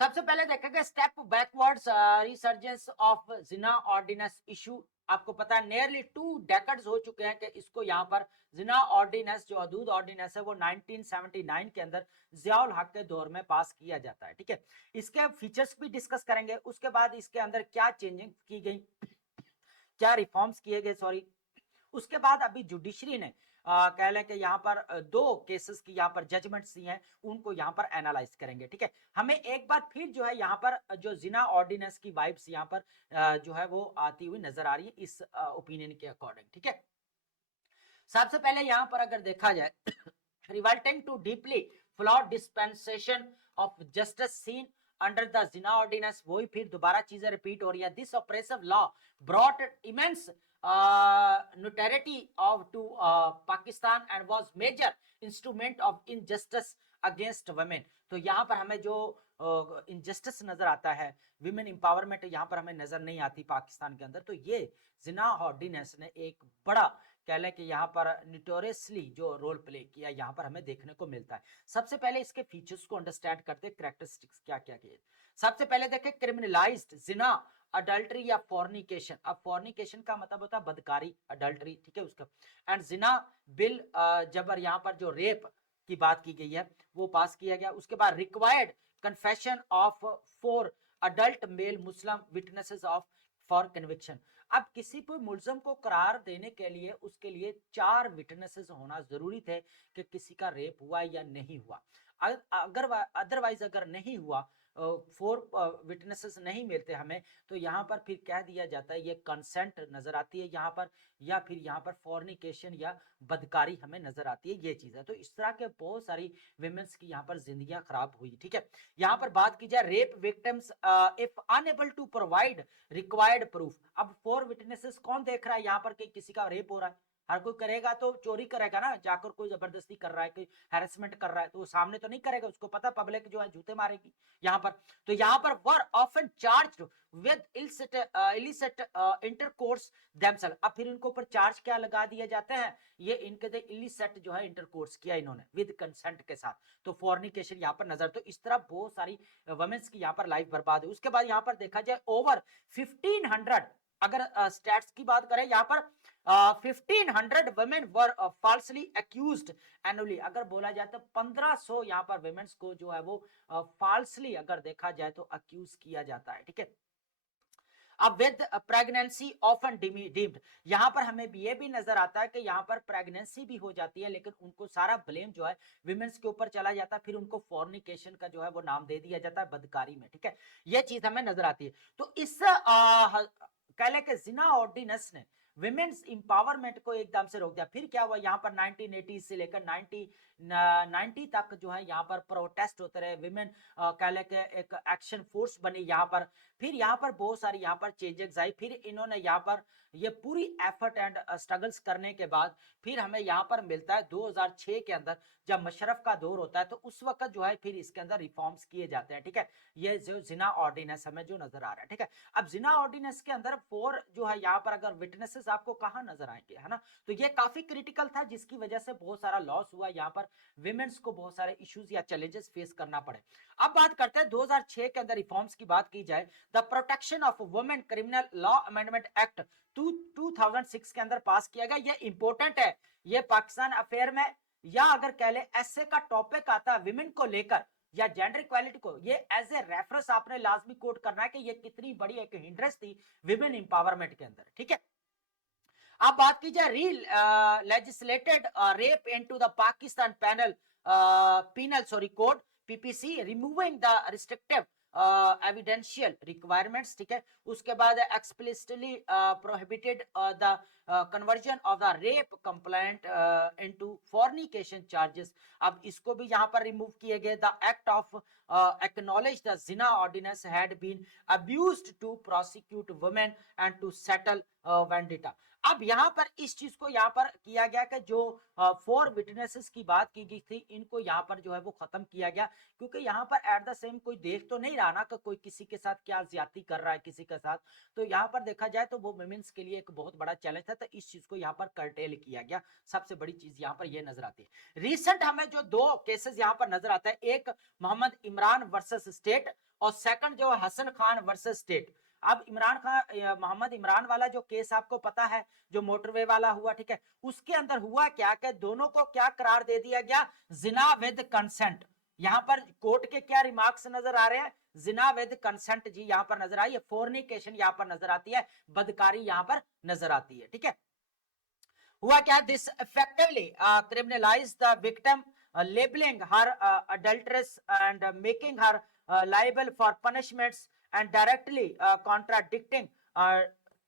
सबसे पहले देखेंगे step backwards resurgence of Zina ordinance issue. आपको पता है नियरली 2 डेकेड्स हो चुके हैं कि इसको यहाँ पर जिना ऑर्डिनेंस, जो हदूद ऑर्डिनेंस है, वो 1979 के अंदर जियाउल हक के दौर में पास किया जाता है, ठीक है। इसके फीचर्स भी डिस्कस करेंगे, उसके बाद इसके अंदर क्या चेंजिंग की गई, क्या रिफॉर्म्स किए गए, सॉरी। उसके बाद अभी जुडिशरी ने कह लें कि यहाँ पर 2 केसेस की यहाँ पर जजमेंट्स दी हैं, उनको यहाँ पर एनालाइज करेंगे, ठीक है। हमें एक बार फिर जो है यहाँ पर जो जिना ऑर्डिनेंस की वाइब्स यहाँ पर जो है वो आती हुई नजर आ रही है इस ओपिनियन के अकॉर्डिंग, ठीक है। सबसे पहले यहाँ पर अगर देखा जाए revolting to deeply flawed dispensation of justice seen under the जिना ऑर्डिनेंस, वही फिर दोबारा चीजें रिपीट हो रही है। This oppressive law brought immense notoriety of to Pakistan and was major instrument of injustice against women। तो यहाँ पर हमें जो इनजस्टिस नजर आता है, विमेन एम्पावरमेंट यहाँ पर हमें नजर नहीं आती पाकिस्तान के अंदर, तो ये जिना ऑर्डिनेंस ने एक बड़ा कह लें कि यहाँ पर निटोरियसली जो रोल प्ले किया यहाँ पर हमें देखने को मिलता है। सबसे पहले इसके फीचर्स को अंडरस्टैंड करते, कैरेक्टरिस्टिक्स क्या क्या किए। सबसे पहले देखें क्रिमिनलाइज्ड जिना, अडल्ट्री या फॉर्निकेशन। अब फॉर्निकेशन का मतलब होता है बदकारी, अडल्ट्री, ठीक है उसका। एंड जिना बिल जबर, यहाँ पर जो रेप की बात की गई है वो पास किया गया। उसके बाद required confession of 4 adult mail Muslim witnesses of for conviction. अब किसी भी मुलजम को करार देने के लिए उसके लिए 4 विटनेसेस होना जरूरी थे कि किसी का रेप हुआ या नहीं हुआ। अगर अदरवाइज अगर नहीं हुआ, 4 विटनेसेस नहीं मिलते हमें, तो यहाँ पर फिर कह दिया जाता है ये कंसेंट नजर आती है यहाँ पर, या फिर यहाँ पर फॉर्निकेशन या बदकारी हमें नजर आती है, ये चीज है। तो इस तरह के बहुत सारी विमेंस की यहाँ पर जिंदगियां खराब हुई, ठीक है। यहाँ पर बात की जाए rape victims if unable to provide required proof. अब 4 विटनेसेस कौन देख रहा है यहाँ पर कि किसी का रेप हो रहा है, हर कोई करेगा तो चोरी करेगा ना, जाकर कोई जबरदस्ती कर रहा है, कोई हैरेसमेंट कर रहा है तो वो सामने तो नहीं करेगा, उसको पता पब्लिक जो है जूते मारेगी यहाँ पर। तो यहाँ पर were often charged with illicit intercourse themself. अब फिर इनको ऊपर चार्ज क्या लगा दिए जाते हैं, ये इनके इलिसिट जो है इंटरकोर्स किया इन्होंने विद कंसेंट के साथ, तो फॉर्निकेशन यहाँ पर नजर। तो इस तरह बहुत सारी वुमेन्स की यहाँ पर लाइफ बर्बाद है। उसके बाद यहाँ पर देखा जाए ओवर 1500, अगर स्टैट्स की बात करें यहाँ पर 1500 women were falsely accused annually. अगर बोला जाए तो 1500 यहाँ पर वुमेन्स को जो है वो फॉल्सली अगर देखा जाए तो अक्यूज किया जाता है, ठीक है। अब विद प्रेगनेंसी ऑफन डीम्ड, यहाँ पर हमें ये भी नजर आता है कि यहाँ पर प्रेगनेंसी भी हो जाती है लेकिन उनको सारा ब्लेम जो है विमेंस के ऊपर चला जाता है, फिर उनको फॉर्निकेशन का जो है वो नाम दे दिया जाता है बदकारी में, ठीक है। ये चीज हमें नजर आती है। तो इस कह लें कि जिना ऑर्डिनेंस ने विमेन्स इंपावरमेंट को एकदम से रोक दिया। फिर क्या हुआ, यहाँ पर 1980 से लेकर 90 तक जो है यहाँ पर प्रोटेस्ट होते रहे, विमेन कह लें कि एक एक्शन फोर्स बनी यहाँ पर। फिर यहाँ पर बहुत सारी यहाँ पर चेंजेस आई, फिर इन्होंने यहाँ पर ये पूरी एफर्ट एंड स्ट्रगल्स करने के बाद फिर हमें यहाँ पर मिलता है 2006 के अंदर, जब मशरफ का दौर होता है तो उस वक्त जो है फिर इसके अंदर रिफॉर्म्स किए जाते हैं, ठीक है। ये जो जिना ऑर्डिनेंस हमें जो नजर आ रहा है, ठीक है। अब जिना ऑर्डिनेंस के अंदर 4 जो है यहाँ पर अगर विटनेसेस केसेस आपको कहाँ नजर आएंगे, है ना। तो ये काफी क्रिटिकल था, जिसकी वजह से बहुत सारा लॉस हुआ, यहाँ पर विमेन्स को बहुत सारे इश्यूज या चैलेंजेस फेस करना पड़े। अब बात करते हैं 2006 के अंदर रिफॉर्म्स की बात की जाए, the protection of women criminal law amendment act 2006 के अंदर पास किया गया। ये इंपॉर्टेंट है, ये पाकिस्तान अफेयर में या अगर कह ले ऐसे का टॉपिक आता है विमेन को लेकर या जेंडर इक्वालिटी को, ये एज ए रेफरेंस आपने लाजमी कोट करना है कि ये कितनी बड़ी एक हिंड्रेंस थी विमेन एम्पावरमेंट के अंदर, ठीक है। अब बात की जाए री legislated rape into the Pakistan penal code PPC, removing the restrictive evidential requirements, ठीक है। उसके बाद explicitly prohibited the conversion of the rape complaint into fornication charges. अब इसको भी यहाँ पर रिमूव किए गए। The act of acknowledge the zina ordinance had been abused to prosecute women and to settle vendetta। अब यहाँ पर इस चीज को यहाँ पर किया गया कि जो 4 विटनेसेस की बात की गई थी, इनको यहाँ पर जो है वो खत्म किया गया, क्योंकि यहाँ पर एट द सेम कोई देख तो नहीं रहा ना कि कोई किसी के साथ क्या ज्यादती कर रहा है किसी के साथ। तो यहाँ पर देखा जाए तो वो वुमेन्स के लिए एक बहुत बड़ा चैलेंज था, तो इस चीज को यहाँ पर कर्टेल किया गया। सबसे बड़ी चीज यहाँ पर ये नजर आती है। रिसेंट हमें जो 2 केसेस यहाँ पर नजर आता है, एक मोहम्मद इमरान वर्सेस स्टेट और सेकंड जो हसन खान वर्सेस स्टेट। अब इमरान खान मोहम्मद इमरान वाला जो केस आपको पता है, जो मोटरवे वाला हुआ, ठीक है, उसके अंदर हुआ क्या कि दोनों को क्या करार दे दिया गया, जिना विद कंसेंट। यहां पर कोर्ट के क्या रिमार्क्स नजर आ रहे हैं, जिना विद कंसेंट जी यहां पर नजर आई है, फोर्निकेशन यहां पर नजर आती है, बदकारी यहां पर नजर आती है, ठीक है। हुआ क्या, this effectively criminalise the victim, labeling her adulteress and making her liable for punishments and directly contradicting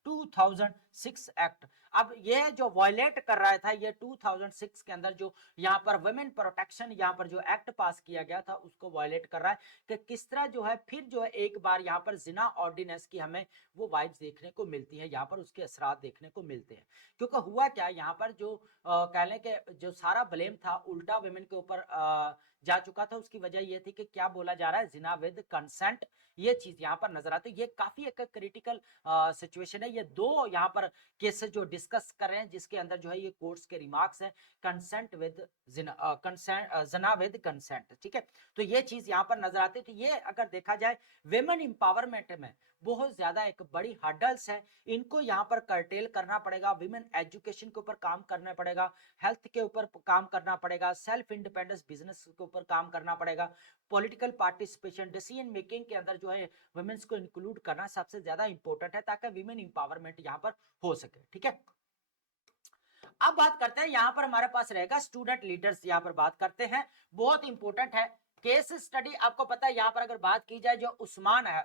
2006 act. अब ये जो वायलेट कर रहा था, ये 2006 के अंदर जो यहाँ पर वुमेन प्रोटेक्शन यहाँ पर जो एक्ट पास किया गया था, उसको वायलेट कर रहा है कि किस तरह जो है फिर जो है एक बार यहाँ पर जिना ऑर्डिनेंस की हमें वो वाइब्स देखने को मिलती है, यहाँ पर उसके असरात देखने को मिलते हैं। क्योंकि हुआ क्या, यहाँ पर जो कह लें कि जो सारा ब्लेम था उल्टा वुमेन के ऊपर जा चुका था। उसकी वजह ये थी कि क्या बोला जा रहा है, जिना विद कंसेंट, ये चीज यहाँ पर नजर आती है। ये काफी एक क्रिटिकल सिचुएशन है। ये 2 यहाँ पर केसेस जो डिस्कस कर रहे हैं, जिसके अंदर जो है ये कोर्ट्स के रिमार्क्स है, कंसेंट विद जना विद कंसेंट, ठीक है। तो ये चीज यहाँ पर नजर आती है। तो ये अगर देखा जाए विमेन एम्पावरमेंट में बहुत ज्यादा एक बड़ी हर्डल्स है, इनको यहाँ पर कर्टेल करना पड़ेगा। विमेन एजुकेशन के ऊपर काम करना पड़ेगा, हेल्थ के ऊपर काम करना पड़ेगा, सेल्फ इंडिपेंडेंस बिजनेस के ऊपर काम करना पड़ेगा, पॉलिटिकल पार्टिसिपेशन, डिसीजन मेकिंग के अंदर जो है वुमेन्स को इंक्लूड करना सबसे ज्यादा इंपॉर्टेंट है, ताकि विमेन एम्पावरमेंट यहाँ पर हो सके, ठीक है। अब बात करते हैं, यहाँ पर हमारे पास रहेगा स्टूडेंट लीडर्स, यहाँ पर बात करते हैं, बहुत इंपॉर्टेंट है केस स्टडी। आपको पता है यहाँ पर अगर बात की जाए, जो उस्मान है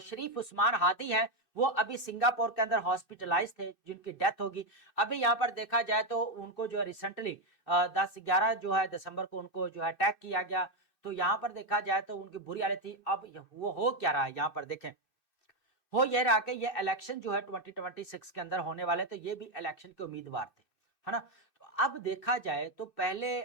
शरीफ उस्मान हादी है, वो अभी सिंगापुर के अंदर हॉस्पिटलाइज थे, जिनकी डेथ होगी। अभी यहाँ पर देखा जाए तो उनको जो है रिसेंटली 10-11 जो है दिसंबर को उनको जो है अटैक किया गया। तो यहाँ पर देखा जाए तो उनकी बुरी हालत थी। अब वो हो क्या रहा है, यहाँ पर देखें, हो यह रहा कि ये इलेक्शन जो है 2026 के अंदर होने वाले, तो ये भी इलेक्शन के उम्मीदवार थे, है ना। तो अब देखा जाए तो पहले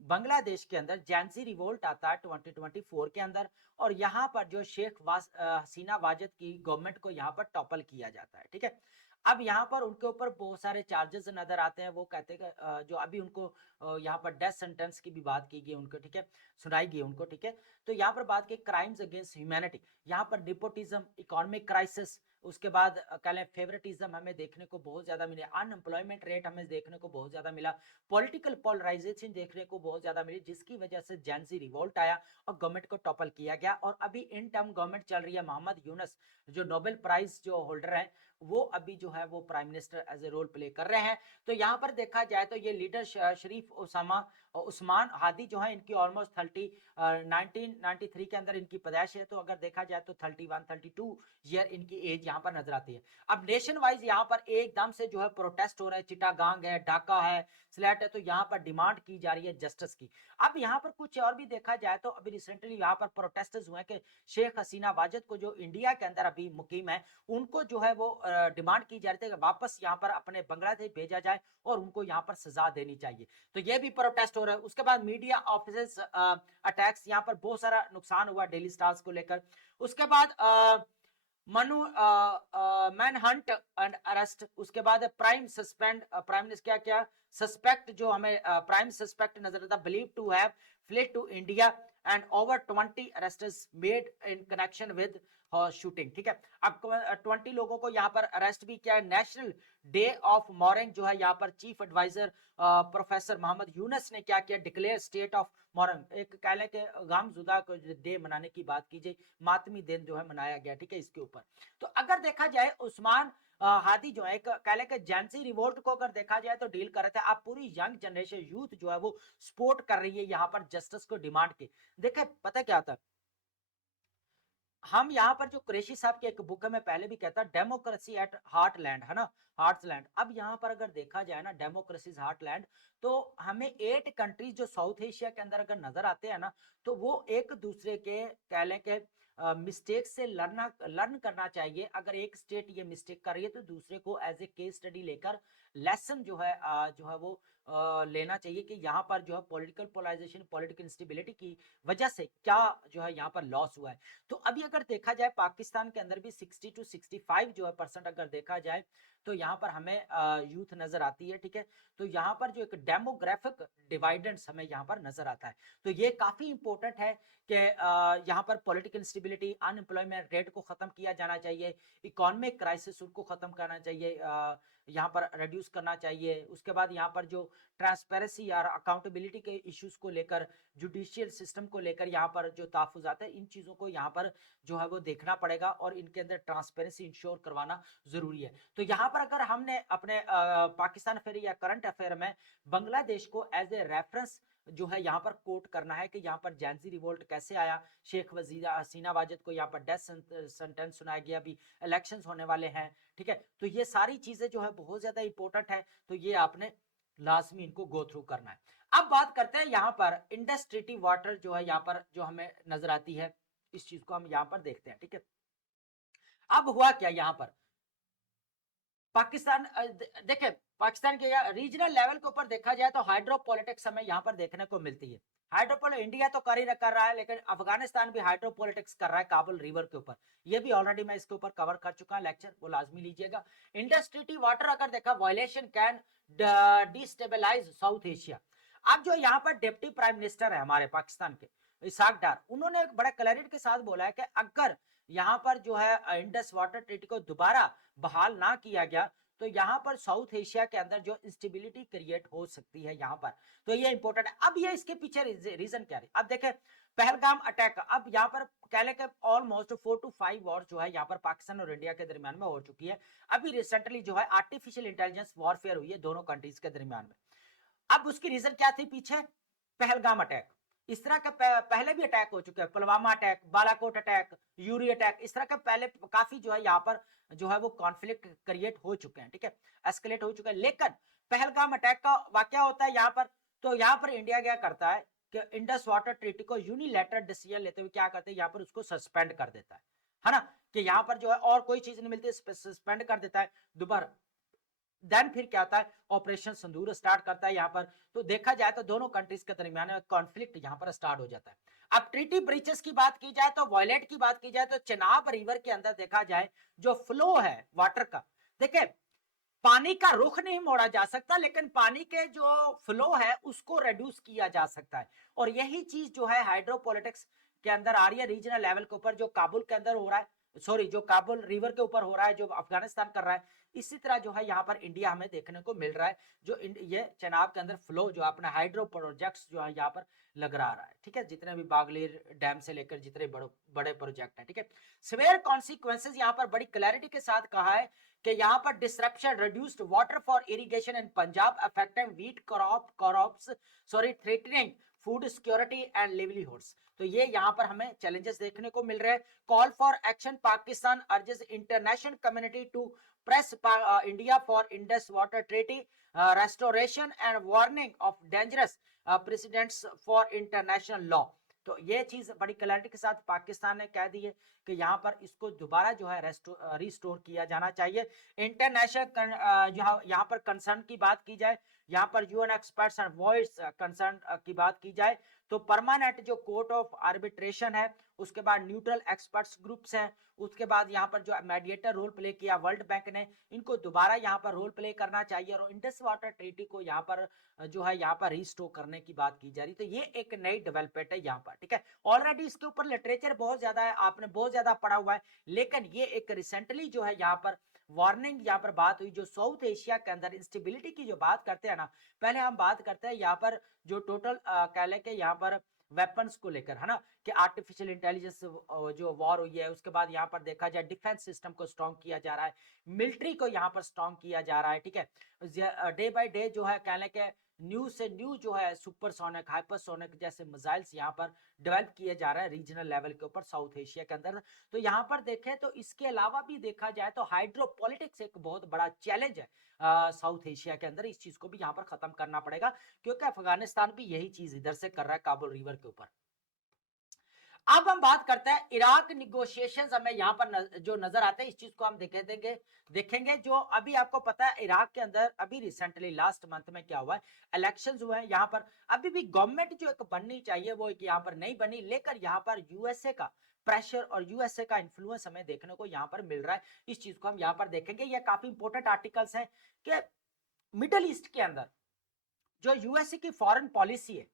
बांग्लादेश के अंदर जैंसी रिवोल्ट आता है 2024 के अंदर, और यहाँ पर जो शेख हसीना वाजिद की गवर्नमेंट को यहाँ पर टॉपल किया जाता है, ठीक है। अब यहाँ पर उनके ऊपर बहुत सारे चार्जेस नजर आते हैं। वो कहते हैं जो अभी उनको यहाँ पर डेथ सेंटेंस की भी बात की गई उनको, ठीक है, सुनाई गई उनको, ठीक है। तो यहाँ पर बात की क्राइम्स अगेंस्ट ह्यूमैनिटी, यहाँ पर डिपोटिज्म, इकोनॉमिक क्राइसिस, उसके बाद कह लें फेवरेटिज्म हमें देखने को बहुत ज्यादा मिले, अनएम्प्लॉयमेंट रेट हमें देखने को बहुत ज्यादा मिला, पॉलिटिकल पोलराइजेशन देखने को बहुत ज्यादा मिली, जिसकी वजह से जेंजी रिवोल्ट आया और गवर्नमेंट को टॉपल किया गया। और अभी इन टर्म गवर्नमेंट चल रही है, मोहम्मद यूनुस जो नोबेल प्राइज जो होल्डर है, वो अभी जो है वो prime minister as a role play कर रहे हैं। तो यहाँ पर देखा जाए तो ये लीडर शरीफ उस्मान हादी जो है, इनकी ऑलमोस्ट 1993 के अंदर इनकी पैदाइश है। तो अगर देखा जाए तो 31-32 ईयर इनकी एज यहाँ पर नजर आती है। अब नेशन वाइज यहाँ पर एकदम से जो है प्रोटेस्ट हो रहे हैं, चिटागांग है, ढाका है, सिलेट है, तो यहाँ पर डिमांड की जा रही है जस्टिस की। अब यहाँ पर कुछ और भी देखा जाए तो अभी रिसेंटली यहाँ पर प्रोटेस्टर्स हुए कि शेख हसीना वाजिद को जो इंडिया के अंदर अभी मुकीम है, उनको जो है वो डिमांड की जा रही थी कि वापस यहाँ पर अपने बांग्लादेश भेजा जाए और उनको यहाँ पर सजा देनी चाहिए। तो ये भी प्रोटेस्ट हो रहा है। उसके बाद मीडिया ऑफिस अटैक्स, यहाँ पर बहुत सारा नुकसान हुआ डेली स्टार्स को लेकर। उसके बाद Manu man Hunt and arrest, उसके बाद प्राइम सस्पेंड, प्राइम ने क्या किया, सस्पेक्ट जो हमें प्राइम सस्पेक्ट नजर आता, believe to have fled to India and over 20 arrests made in connection with shooting. ठीक है, अब 20 लोगों को यहाँ पर अरेस्ट भी किया है। नेशनल डे ऑफ मॉर्निंग जो है यहाँ पर chief adviser professor Muhammad Yunus ने क्या किया, डिक्लेयर स्टेट ऑफ मॉर्निंग, एक कह लें कि गमजुदा को डे मनाने की बात की जाए, मातमी दिन जो है मनाया गया। ठीक है, इसके ऊपर तो अगर देखा जाए उस्मान हादी जो है एक कह लें कि जेंसी रिवोल्ट को अगर देखा जाए तो डील कर रहे थे। आप पूरी यंग जनरेशन यूथ जो है वो सपोर्ट कर रही है यहाँ पर जस्टिस को डिमांड की। देखे पता क्या था, हम यहाँ पर जो कुरैशी साहब की एक बुक है, मैं पहले भी कहता डेमोक्रेसी एट हार्टलैंड, है ना, हार्टलैंड। अब यहाँ पर अगर देखा जाए ना डेमोक्रेसी हार्टलैंड, तो हमें 8 कंट्रीज जो साउथ एशिया के अंदर अगर नजर आते हैं ना, तो वो एक दूसरे के कह लें कि मिस्टेक से लर्न करना चाहिए। अगर एक स्टेट ये मिस्टेक कर रही है तो दूसरे को एज ए केस स्टडी लेकर लेसन जो है वो लेना चाहिए कि यहाँ पर जो है पॉलिटिकल पोलराइजेशन, पॉलिटिकल इंस्टेबिलिटी की वजह से क्या जो है यहाँ पर लॉस हुआ है। तो अभी अगर देखा जाए पाकिस्तान के अंदर भी 60 to 65 जो है परसेंट अगर देखा जाए तो यहाँ पर हमें यूथ नजर आती है। ठीक है, तो यहाँ पर जो एक डेमोग्राफिक डिवाइडेंस हमें यहाँ पर नजर आता है, तो ये काफी इंपॉर्टेंट है कि यहाँ पर पॉलिटिकल इंस्टेबिलिटी, अनएम्प्लॉयमेंट रेट को खत्म किया जाना चाहिए, इकोनॉमिक क्राइसिस उनको खत्म करना चाहिए, यहाँ पर रिड्यूस करना चाहिए। उसके बाद यहाँ पर जो ट्रांसपेरेंसी और अकाउंटेबिलिटी के इश्यूज को लेकर, जुडिशियल सिस्टम को लेकर यहाँ पर जो तहफुजात है, इन चीजों को यहाँ पर जो है वो देखना पड़ेगा और इनके अंदर ट्रांसपेरेंसी इंश्योर करवाना जरूरी है। तो यहाँ पर अगर हमने अपने पाकिस्तान अफेयर या करंट अफेयर में बांग्लादेश को एज ए रेफरेंस जो है यहाँ पर कोट करना है कि यहाँ पर जैंसी रिवोल्ट कैसे आया, शेख वजीर हसीना वाजिद को यहाँ पर डेथ सेंटेंस सुनाया गया, अभी इलेक्शंस होने वाले हैं। ठीक है, तो ये सारी चीजें जो है बहुत ज्यादा इंपॉर्टेंट है, तो ये आपने लाजमी इनको गो थ्रू करना है। अब बात करते हैं यहाँ पर इंडस ट्रीटी वाटर जो है यहाँ पर जो हमें नजर आती है, इस चीज को हम यहाँ पर देखते हैं। ठीक है, अब हुआ क्या यहाँ पर पाकिस्तान देखें, पाकिस्तान के रीजनल लेवल के ऊपर देखा जाए तो हाइड्रोपॉलिटिक्स हमें यहाँ पर देखने को मिलती है। हाइड्रोपोलिटिक्स इंडिया तो कर रहा है, लेकिन अफगानिस्तान भी हाइड्रोपॉलिटिक्स कर रहा है काबुल रिवर के ऊपर। ये भी ऑलरेडी मैं इसके ऊपर कवर कर चुका हूं लेक्चर, वो लाजमी लीजिएगा। इंडस ट्रीटी वाटर अगर देखा, violation can destabilise south Asia. अब जो यहाँ पर डिप्टी प्राइम मिनिस्टर है हमारे पाकिस्तान के इसाक डार, उन्होंने एक बड़ा क्लैरिटी के साथ बोला है कि अगर यहाँ पर जो है इंडस वाटर ट्रीटी को दोबारा बहाल ना किया गया तो यहाँ पर साउथ एशिया के अंदर जो इंस्टेबिलिटी क्रिएट हो सकती है यहाँ पर, तो ये इंपॉर्टेंट है। अब ये इसके पीछे रीजन क्या है, अब देखें पहलगाम अटैक, अब यहाँ पर कह लें कि ऑलमोस्ट 4 to 5 वॉर जो है यहाँ पर पाकिस्तान और इंडिया के दरमियान में हो चुकी है। अभी रिसेंटली जो है आर्टिफिशियल इंटेलिजेंस वॉरफेयर हुई है दोनों कंट्रीज के दरमियान में। अब उसकी रीजन क्या थी पीछे, पहलगाम अटैक। इस तरह के पहले भी अटैक हो चुके हैं, Pulwama attack, Balakot attack, Yuri attack, इस तरह के पहले काफी जो है यहाँ पर जो है वो कॉन्फ्लिक्ट क्रिएट हो चुके हैं। ठीक है, एस्केलेट हो चुके हैं। लेकिन पहलगाम अटैक का वाकया होता है यहाँ पर, तो यहाँ पर इंडिया क्या करता है कि इंडस वाटर ट्रीटी को यूनिलैटरल डिसीजन लेते हुए क्या करते हैं, यहाँ पर उसको सस्पेंड कर देता है ना, कि यहाँ पर जो है और कोई चीज नहीं मिलती, सस्पेंड कर देता है दोबारा। देन फिर क्या होता है, ऑपरेशन सिंदूर स्टार्ट करता है यहाँ पर। तो देखा जाए तो दोनों कंट्रीज के दरमियान कॉन्फ्लिक्ट यहाँ पर स्टार्ट हो जाता है। अब ट्रीटी ब्रीचेस की बात की जाए तो, वॉयलेट की बात की जाए तो, चिनाब रिवर के अंदर देखा जाए जो फ्लो है वाटर का, देखिए पानी का रुख नहीं मोड़ा जा सकता, लेकिन पानी के जो फ्लो है उसको रिड्यूस किया जा सकता है। और यही चीज जो है हाइड्रोपॉलिटिक्स के अंदर आ रही है, रीजनल लेवल के ऊपर जो काबुल के अंदर हो रहा है, सॉरी जो काबुल रिवर के ऊपर हो रहा है, जो अफगानिस्तान कर रहा है, इसी तरह जो है यहाँ पर इंडिया हमें देखने को मिल रहा है, जो ये चेनाब के अंदर फ्लो जो अपना हाइड्रो प्रोजेक्ट्स जो है यहाँ पर लग रहा है। ठीक है, जितने भी बागलेर डैम से लेकर जितने बड़े प्रोजेक्ट है। ठीक है, सिवियर कॉन्सिक्वेंसेज यहाँ पर बड़ी क्लैरिटी के साथ कहा है कि यहाँ पर disruption, reduced water for irrigation in Punjab, affecting wheat crops, sorry threatening food security and livelihoods. तो ये यहाँ पर हमें चैलेंजेस देखने को मिल रहे हैं। Call for action, Pakistan urges international community to press India for Indus water treaty restoration and warning of dangerous precedents for international law. तो ये चीज बड़ी क्लैरिटी के साथ पाकिस्तान ने कह दी है कि यहाँ पर इसको दोबारा जो है रिस्टोर किया जाना चाहिए। इंटरनेशनल यहाँ पर कंसर्न की बात की जाए यहाँ पर UN experts and voice concern की बात की जाए तो परमानेंट जो कोर्ट ऑफ आर्बिट्रेशन है, उसके बाद न्यूट्रल एक्सपर्ट्स ग्रुप्स हैं, उसके बाद यहाँ पर जो मेडिएटर रोल प्ले किया वर्ल्ड बैंक ने, इनको दोबारा यहाँ पर रोल प्ले करना चाहिए और इंडस वाटर ट्रीटी को यहाँ पर जो है यहाँ पर रिस्टोर करने की बात की जा रही। तो ये एक नई डेवलपमेंट है यहाँ पर, ठीक है। ऑलरेडी इसके ऊपर लिटरेचर बहुत ज्यादा है, आपने बहुत ज्यादा पढ़ा हुआ है, लेकिन ये एक रिसेंटली जो है यहाँ पर वार्निंग यहाँ पर बात हुई, जो साउथ एशिया के अंदर इंस्टेबिलिटी की जो बात करते हैं ना, पहले हम बात करते हैं यहाँ पर जो टोटल कह लें कि यहाँ पर वेपन्स को लेकर, है ना, कि आर्टिफिशियल इंटेलिजेंस जो वॉर हुई है, उसके बाद यहाँ पर देखा जाए डिफेंस सिस्टम को स्ट्रॉन्ग किया जा रहा है, मिलिट्री को यहाँ पर स्ट्रॉन्ग किया जा रहा है, ठीक है। डे बाय डे जो है कह लें कि न्यू से न्यू जो है सुपरसोनिक हाइपरसोनिक जैसे मिसाइल्स यहाँ पर डेवलप किए जा रहे हैं रीजनल लेवल के ऊपर साउथ एशिया के अंदर। तो यहाँ पर देखें तो इसके अलावा भी देखा जाए तो हाइड्रोपॉलिटिक्स एक बहुत बड़ा चैलेंज है साउथ एशिया के अंदर। इस चीज को भी यहाँ पर खत्म करना पड़ेगा, क्योंकि अफगानिस्तान भी यही चीज इधर से कर रहा है काबुल रिवर के ऊपर। अब हम बात करते हैं इराक निगोशिएशंस, हमें यहाँ पर जो नजर आते हैं, इस चीज को हम देखेंगे जो अभी आपको पता है इराक के अंदर अभी रिसेंटली लास्ट मंथ में क्या हुआ है, इलेक्शंस हुए हैं। यहाँ पर अभी भी गवर्नमेंट जो एक बननी चाहिए वो एक यहाँ पर नहीं बनी, लेकर यहाँ पर यूएसए का प्रेशर और यूएसए का इन्फ्लुएंस हमें देखने को यहाँ पर मिल रहा है। इस चीज को हम यहाँ पर देखेंगे। ये काफी इंपॉर्टेंट आर्टिकल्स हैं कि मिडल ईस्ट के अंदर जो यूएसए की फॉरेन पॉलिसी है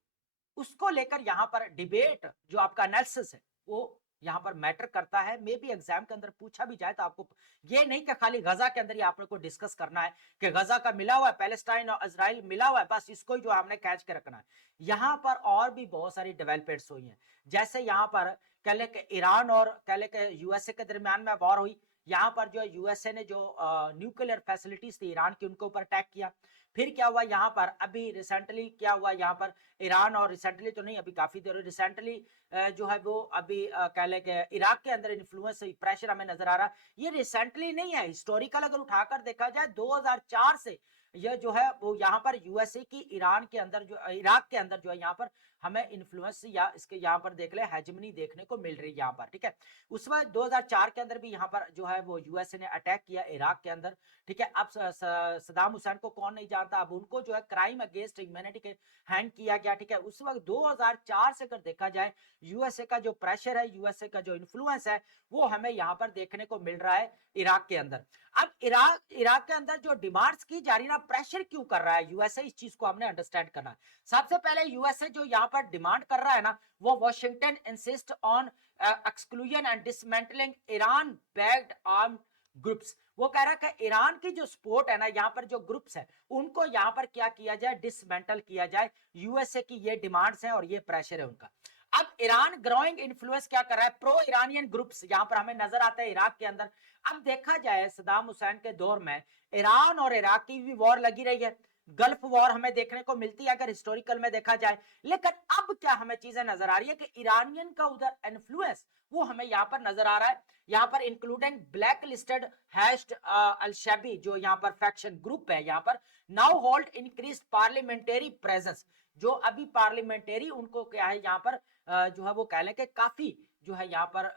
उसको लेकर यहाँ पर डिबेट जो आपका एनालिसिस है वो यहाँ पर मैटर करता है। मे बी एग्जाम के अंदर पूछा भी जाए तो आपको ये नहीं कि खाली गजा के अंदर ही आप लोग को डिस्कस करना है कि गजा का मिला हुआ है, पैलेस्टाइन और इजराइल मिला हुआ है, बस इसको ही जो हमने कैच के रखना है। यहाँ पर और भी बहुत सारी डेवलपमेंट्स हुई हैं, जैसे यहाँ पर कह ले कि ईरान और कह ले कि यूएसए के दरमियान में वॉर हुई। यहाँ पर जो यूएसए ने जो न्यूक्लियर फैसिलिटीज थी ईरान की उनके ऊपर अटैक किया। फिर क्या हुआ यहाँ पर अभी रिसेंटली क्या हुआ यहाँ पर ईरान, और रिसेंटली तो नहीं अभी काफी देर रिसेंटली जो है वो अभी कह ले कि इराक के अंदर इन्फ्लुएंस प्रेशर हमें नजर आ रहा है। ये रिसेंटली नहीं है, हिस्टोरिकल अगर उठाकर देखा जाए 2004 से यह जो है वो यहाँ पर यूएसए की ईरान के अंदर जो इराक के अंदर जो है यहाँ पर हमें इन्फ्लुएंस या इसके यहाँ पर देख ले हेजमनी देखने को मिल रही है यहाँ पर, ठीक है। उस वक्त 2004 के अंदर भी यहाँ पर जो है वो यूएसए ने अटैक किया इराक के अंदर, ठीक है। अब सदाम हुसैन को कौन नहीं जानता, अब उनको जो है क्राइम अगेंस्ट ह्यूमैनिटी के हैंग किया गया, ठीक है। उस वक्त 2004 से अगर देखा जाए यूएसए का जो प्रेशर है, यूएसए का जो इन्फ्लुएंस है वो हमें यहाँ पर देखने को मिल रहा है इराक के अंदर। अब इराक के अंदर जो डिमांड्स की जा रही ना, प्रेशर क्यों कर रहा है यूएसए, इस चीज को हमने अंडरस्टैंड करना है। सबसे पहले यूएसए जो यहाँ पर डिमांड कर रहा है ना, वो Washington insist on exclusion and dismantling Iran backed armed groups. वो कह रहा है कि ईरान की जो सपोर्ट है ना, यहाँ पर जो ग्रुप्स है उनको यहाँ पर क्या किया जाए, डिसमेंटल किया जाए। यूएसए की ये डिमांड्स हैं और ये प्रेशर है उनका। अब ईरान ग्रोइंग इन्फ्लुएंस क्या कर रहा है, प्रो ईरानियन ग्रुप्स यहाँ पर हमें नजर आता है इराक के अंदर। अब देखा जाए सदाम हुसैन के दौर में ईरान और इराक की भी वॉर लगी रही है, गल्फ वॉर हमें देखने को मिलती है अगर हिस्टोरिकल में देखा जाए। लेकिन अब क्या हमें चीजें नजर आ रही है कि ईरानियन का उधर इन्फ्लुएंस वो हमें यहाँ पर नजर आ रहा है। यहाँ पर इंक्लूडिंग ब्लैक लिस्टेड हैश्ड अल शबी जो यहाँ पर फैक्शन ग्रुप है, यहाँ पर now hold increase parliamentary presence. जो अभी पार्लियामेंटरी उनको क्या है यहाँ पर जो है वो कह लें कि काफी जो है यहाँ पर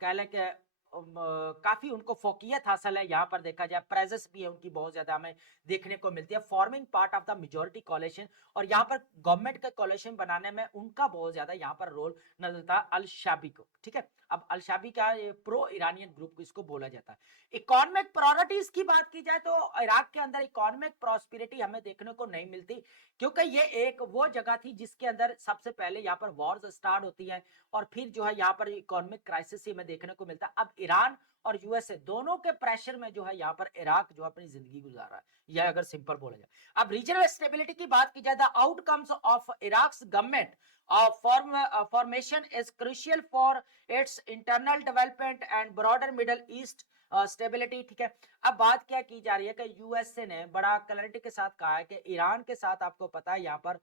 कह लें कि काफी उनको फोकियत हासिल है। यहाँ पर देखा जाए प्रेजेंस भी है उनकी बहुत ज्यादा हमें देखने को मिलती है, forming part of the majority coalition. और यहाँ पर गवर्नमेंट का कोalition बनाने में उनका बहुत ज्यादा यहाँ पर रोल नजर आता है अल शाबी को, ठीक है। अब अल शाबी का ये प्रो ईरानियन ग्रुप इसको बोला जाता है। इकोनॉमिक प्रायोरिटीज की बात की जाए तो इराक के अंदर इकोनॉमिक प्रॉस्पेरिटी हमें देखने को नहीं मिलती, क्योंकि ये एक वो जगह थी जिसके अंदर सबसे पहले यहाँ पर वॉर्स स्टार्ट होती है और फिर जो है यहाँ पर इकोनॉमिक क्राइसिस हमें देखने को मिलता है। अब ईरान और यूएसए दोनों के प्रेशर में जो है यहाँ पर इराक जो अपनी जिंदगी गुजार रहा है, यह अगर सिंपल बोला जाए। अब रीजनल स्टेबिलिटी की बात की जाए, the outcomes of Iraq's government formation is crucial for its internal development and broader Middle East stability, ठीक है। अब बात क्या की जा रही है कि यूएसए ने बड़ा क्लैरिटी के साथ कहा है कि ईरान के साथ आपको पता है यहाँ पर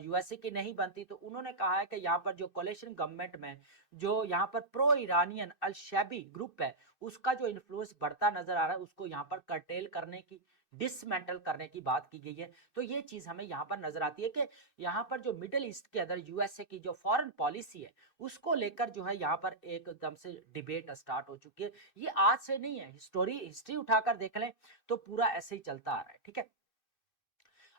यूएसए की नहीं बनती, तो उन्होंने कहा है कि यहाँ पर जो कोलिशन गवर्नमेंट में जो यहाँ पर प्रो ईरानियन अल शैबी ग्रुप है उसका जो इन्फ्लुएंस बढ़ता नजर आ रहा है उसको यहाँ पर कर्टेल करने की, डिसमेंटल करने की बात की गई है। तो ये चीज हमें यहाँ पर नजर आती है कि यहाँ पर जो मिडिल ईस्ट के अंदर यूएसए की जो फॉरेन पॉलिसी है उसको लेकर जो है यहाँ पर एकदम से डिबेट स्टार्ट हो चुकी है। ये आज से नहीं है, हिस्ट्री उठाकर देख लें तो पूरा ऐसे ही चलता आ रहा है, ठीक है।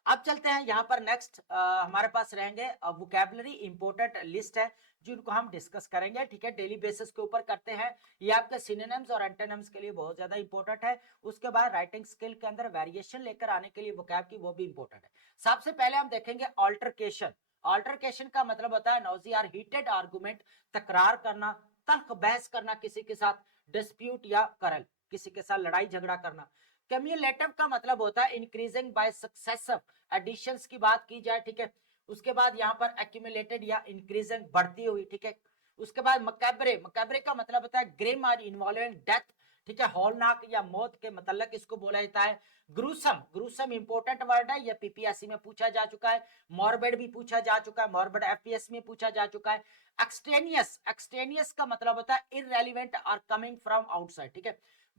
अब चलते हैं यहाँ पर नेक्स्ट हमारे पास रहेंगे वोकैबुलरी इंपोर्टेंट लिस्ट है जिनको हम डिस्कस करेंगे, ठीक है, डेली बेसिस के ऊपर करते हैं। ये आपके सिनोनिम्स और एंटोनिम्स के लिए बहुत ज्यादा इंपॉर्टेंट है। उसके बाद राइटिंग स्किल के अंदर वेरिएशन लेकर आने के लिए वोकैब की वो भी इंपॉर्टेंट है। सबसे पहले हम देखेंगे ऑल्टरकेशन। ऑल्टरकेशन का मतलब होता है नॉजी आर हीटेड आर्गुमेंट, तकरार करना, तर्क बहस करना किसी के साथ, डिस्प्यूट या करल, किसी के साथ लड़ाई झगड़ा करना। कम्युलेटिव का मतलब होता है इंक्रीजिंग बाय सक्सेसिव एडिशंस की बात की जाए, ठीक है। उसके बाद यहाँ पर एक्यूमुलेटेड या इंक्रीजिंग बढ़ती हुई, ठीक है। उसके बाद मकैब्रे, मकैब्रे का मतलब होता है ग्रिम और इन्वॉल्विंग डेथ, ठीक है, हौलनाक या मौत के मतलब इसको बोला जाता है। ग्रूसम, ग्रूसम इंपोर्टेंट वर्ड है, यह पीपीएससी में पूछा जा चुका है। मॉर्बिड भी पूछा जा चुका है, मॉर्बिड एफपीएस में पूछा जा चुका है। एक्सटेनियस, एक्सटेनियस का मतलब होता है इररेलेवेंट और कमिंग फ्रॉम आउटसाइड, ठीक है,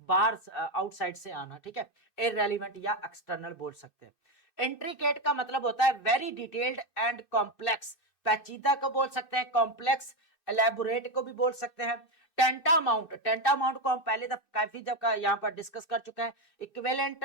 बाहर आउटसाइड से आना, ठीक है, इररेलेवेंट या एक्सटर्नल बोल सकते हैं। इंट्रिकेट का मतलब होता है वेरी डिटेल्ड एंड कॉम्प्लेक्स, पेचीदा को बोल सकते हैं, कॉम्प्लेक्स एलेबोरेट को भी बोल सकते हैं। टेंटामाउंट, टेंटामाउंट को हम पहले काफी जब यहाँ पर डिस्कस कर चुके हैं। इक्विवेलेंट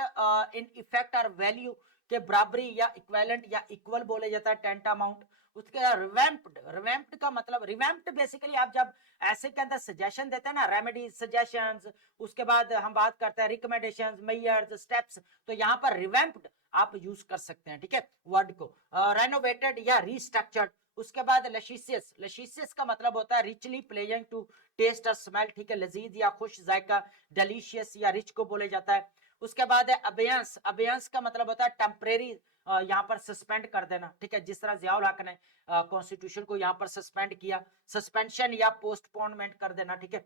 इन इफेक्ट और वैल्यू के बराबरी या इक्विवेलेंट या इक्वल बोले जाता है टेंटामाउंट। उसके बाद रिवैम्प्ड, रिवैम्प्ड का मतलब, रिवैम्प्ड बेसिकली आप जब ऐसे के अंदर सजेशन देते हैं ना, रेमेडी सजेशंस, उसके बाद हम बात करते हैं रिकमेंडेशंस, मेयर्स, स्टेप्स, तो यहाँ पर रिवैम्प्ड आप यूज कर सकते हैं, ठीक है, वर्ड को। रेनोवेटेड या रीस्ट्रक्चर्ड। उसके बाद लशीसियस, लशीसियस का मतलब होता है रिचली प्लेइंग टू टेस्ट और स्मेल, ठीक है, लजीज या खुश जायका, डिलीशियस या रिच को बोले जाता है। उसके बाद है अबेयंस, अबेयंस का मतलब होता है टेम्परेरी, यहाँ पर सस्पेंड कर देना, ठीक है, जिस तरह जियाउल हक ने कॉन्स्टिट्यूशन को यहाँ पर सस्पेंड किया, सस्पेंशन या पोस्टपोनमेंट कर देना, ठीक है।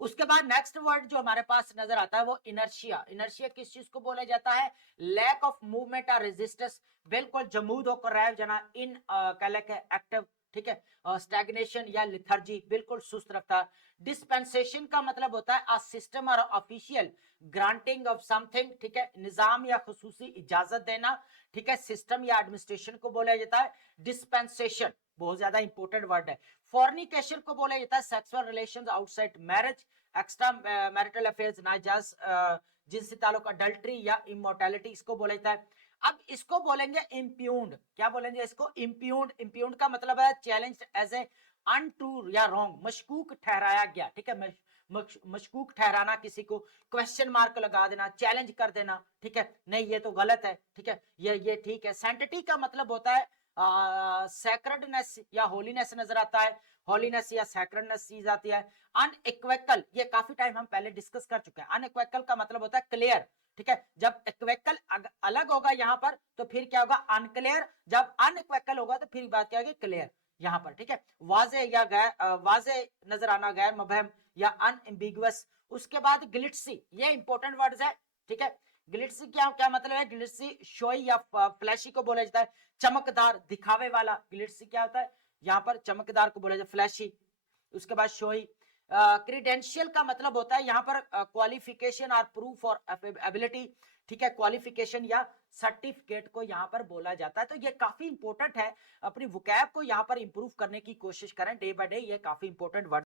उसके बाद नेक्स्ट वर्ड जो हमारे पास नजर आता है वो इनर्शिया। इनर्शिया किस चीज को बोला जाता है? लैक ऑफ मूवमेंट और रेजिस्टेंस, बिल्कुल जमूद होकर रह जाना, इन एक्टिव, ठीक है, स्टैग्नेशन या लिथर्जी, बिल्कुल सुस्त रफ्तार। डिस्पेंसेशन का मतलब होता है अ सिस्टम और ऑफिशियल ग्रांटिंग ऑफ समथिंग, ठीक है, निजाम या खुसूसी इजाजत देना, ठीक है, सिस्टम या एडमिनिस्ट्रेशन को बोला जाता है डिस्पेंसेशन, बहुत ज्यादा इंपॉर्टेंट वर्ड है। फॉर्निकेशन को बोला जाता है sexual relations outside marriage, extra marital affairs, नाजायज जिनसी ताल्लुक, अडल्ट्री या इमोर्टैलिटी, इसको बोला जाता है। अब इसको बोलेंगे इम्प्यून्ड, क्या बोलेंगे इसको? इम्प्यून्ड। इम्प्यून्ड का मतलब है चैलेंज एज ए अनट्रू या रॉन्ग, मशकूक ठहराया गया, ठीक है, मशकूक ठहराना किसी को, क्वेश्चन मार्क लगा देना, चैलेंज कर देना, ठीक है, नहीं ये तो गलत है, ठीक है, ये ठीक है। सैंटिटी का मतलब होता है सैक्रेडनेस या होलीनेस नजर आता है, होलीनेस या सैक्रेडनेस चीज आती है। अनइक्वेकल, ये काफी टाइम हम पहले डिस्कस कर चुके हैं। अनइक्वेकल का मतलब होता है क्लियर, ठीक है, जब इक्वेकल अलग होगा यहाँ पर तो फिर क्या होगा? अनक्लियर, जब अनइक्वेकल होगा तो फिर बात क्या होगी? क्लियर, यहाँ पर, ठीक है। वाजे या गैर वाजे नजर आना, गैर मुबहम या अनएम्बिगुअस। उसके बाद ग्लिट्सी, ये इंपॉर्टेंट वर्ड्स है, ठीक है। ग्लिट्सी क्या क्या मतलब है? ग्लिट्सी शोई या फ्लैशी को बोला जाता है, चमकदार, दिखावे वाला। ग्लिट्सी क्या होता है? यहाँ पर चमकदार को बोला जाता है फ्लैशी। उसके बाद शोई। क्रीडेंशियल का मतलब होता है यहाँ पर क्वालिफिकेशन और प्रूफ और एबिलिटी, ठीक है, क्वालिफिकेशन या सर्टिफिकेट को यहाँ पर बोला जाता है। तो ये काफी इंपॉर्टेंट है, अपनी वोकैब को यहाँ पर इंप्रूव करने की कोशिश करें डे बाय डे, ये काफी इंपॉर्टेंट वर्ड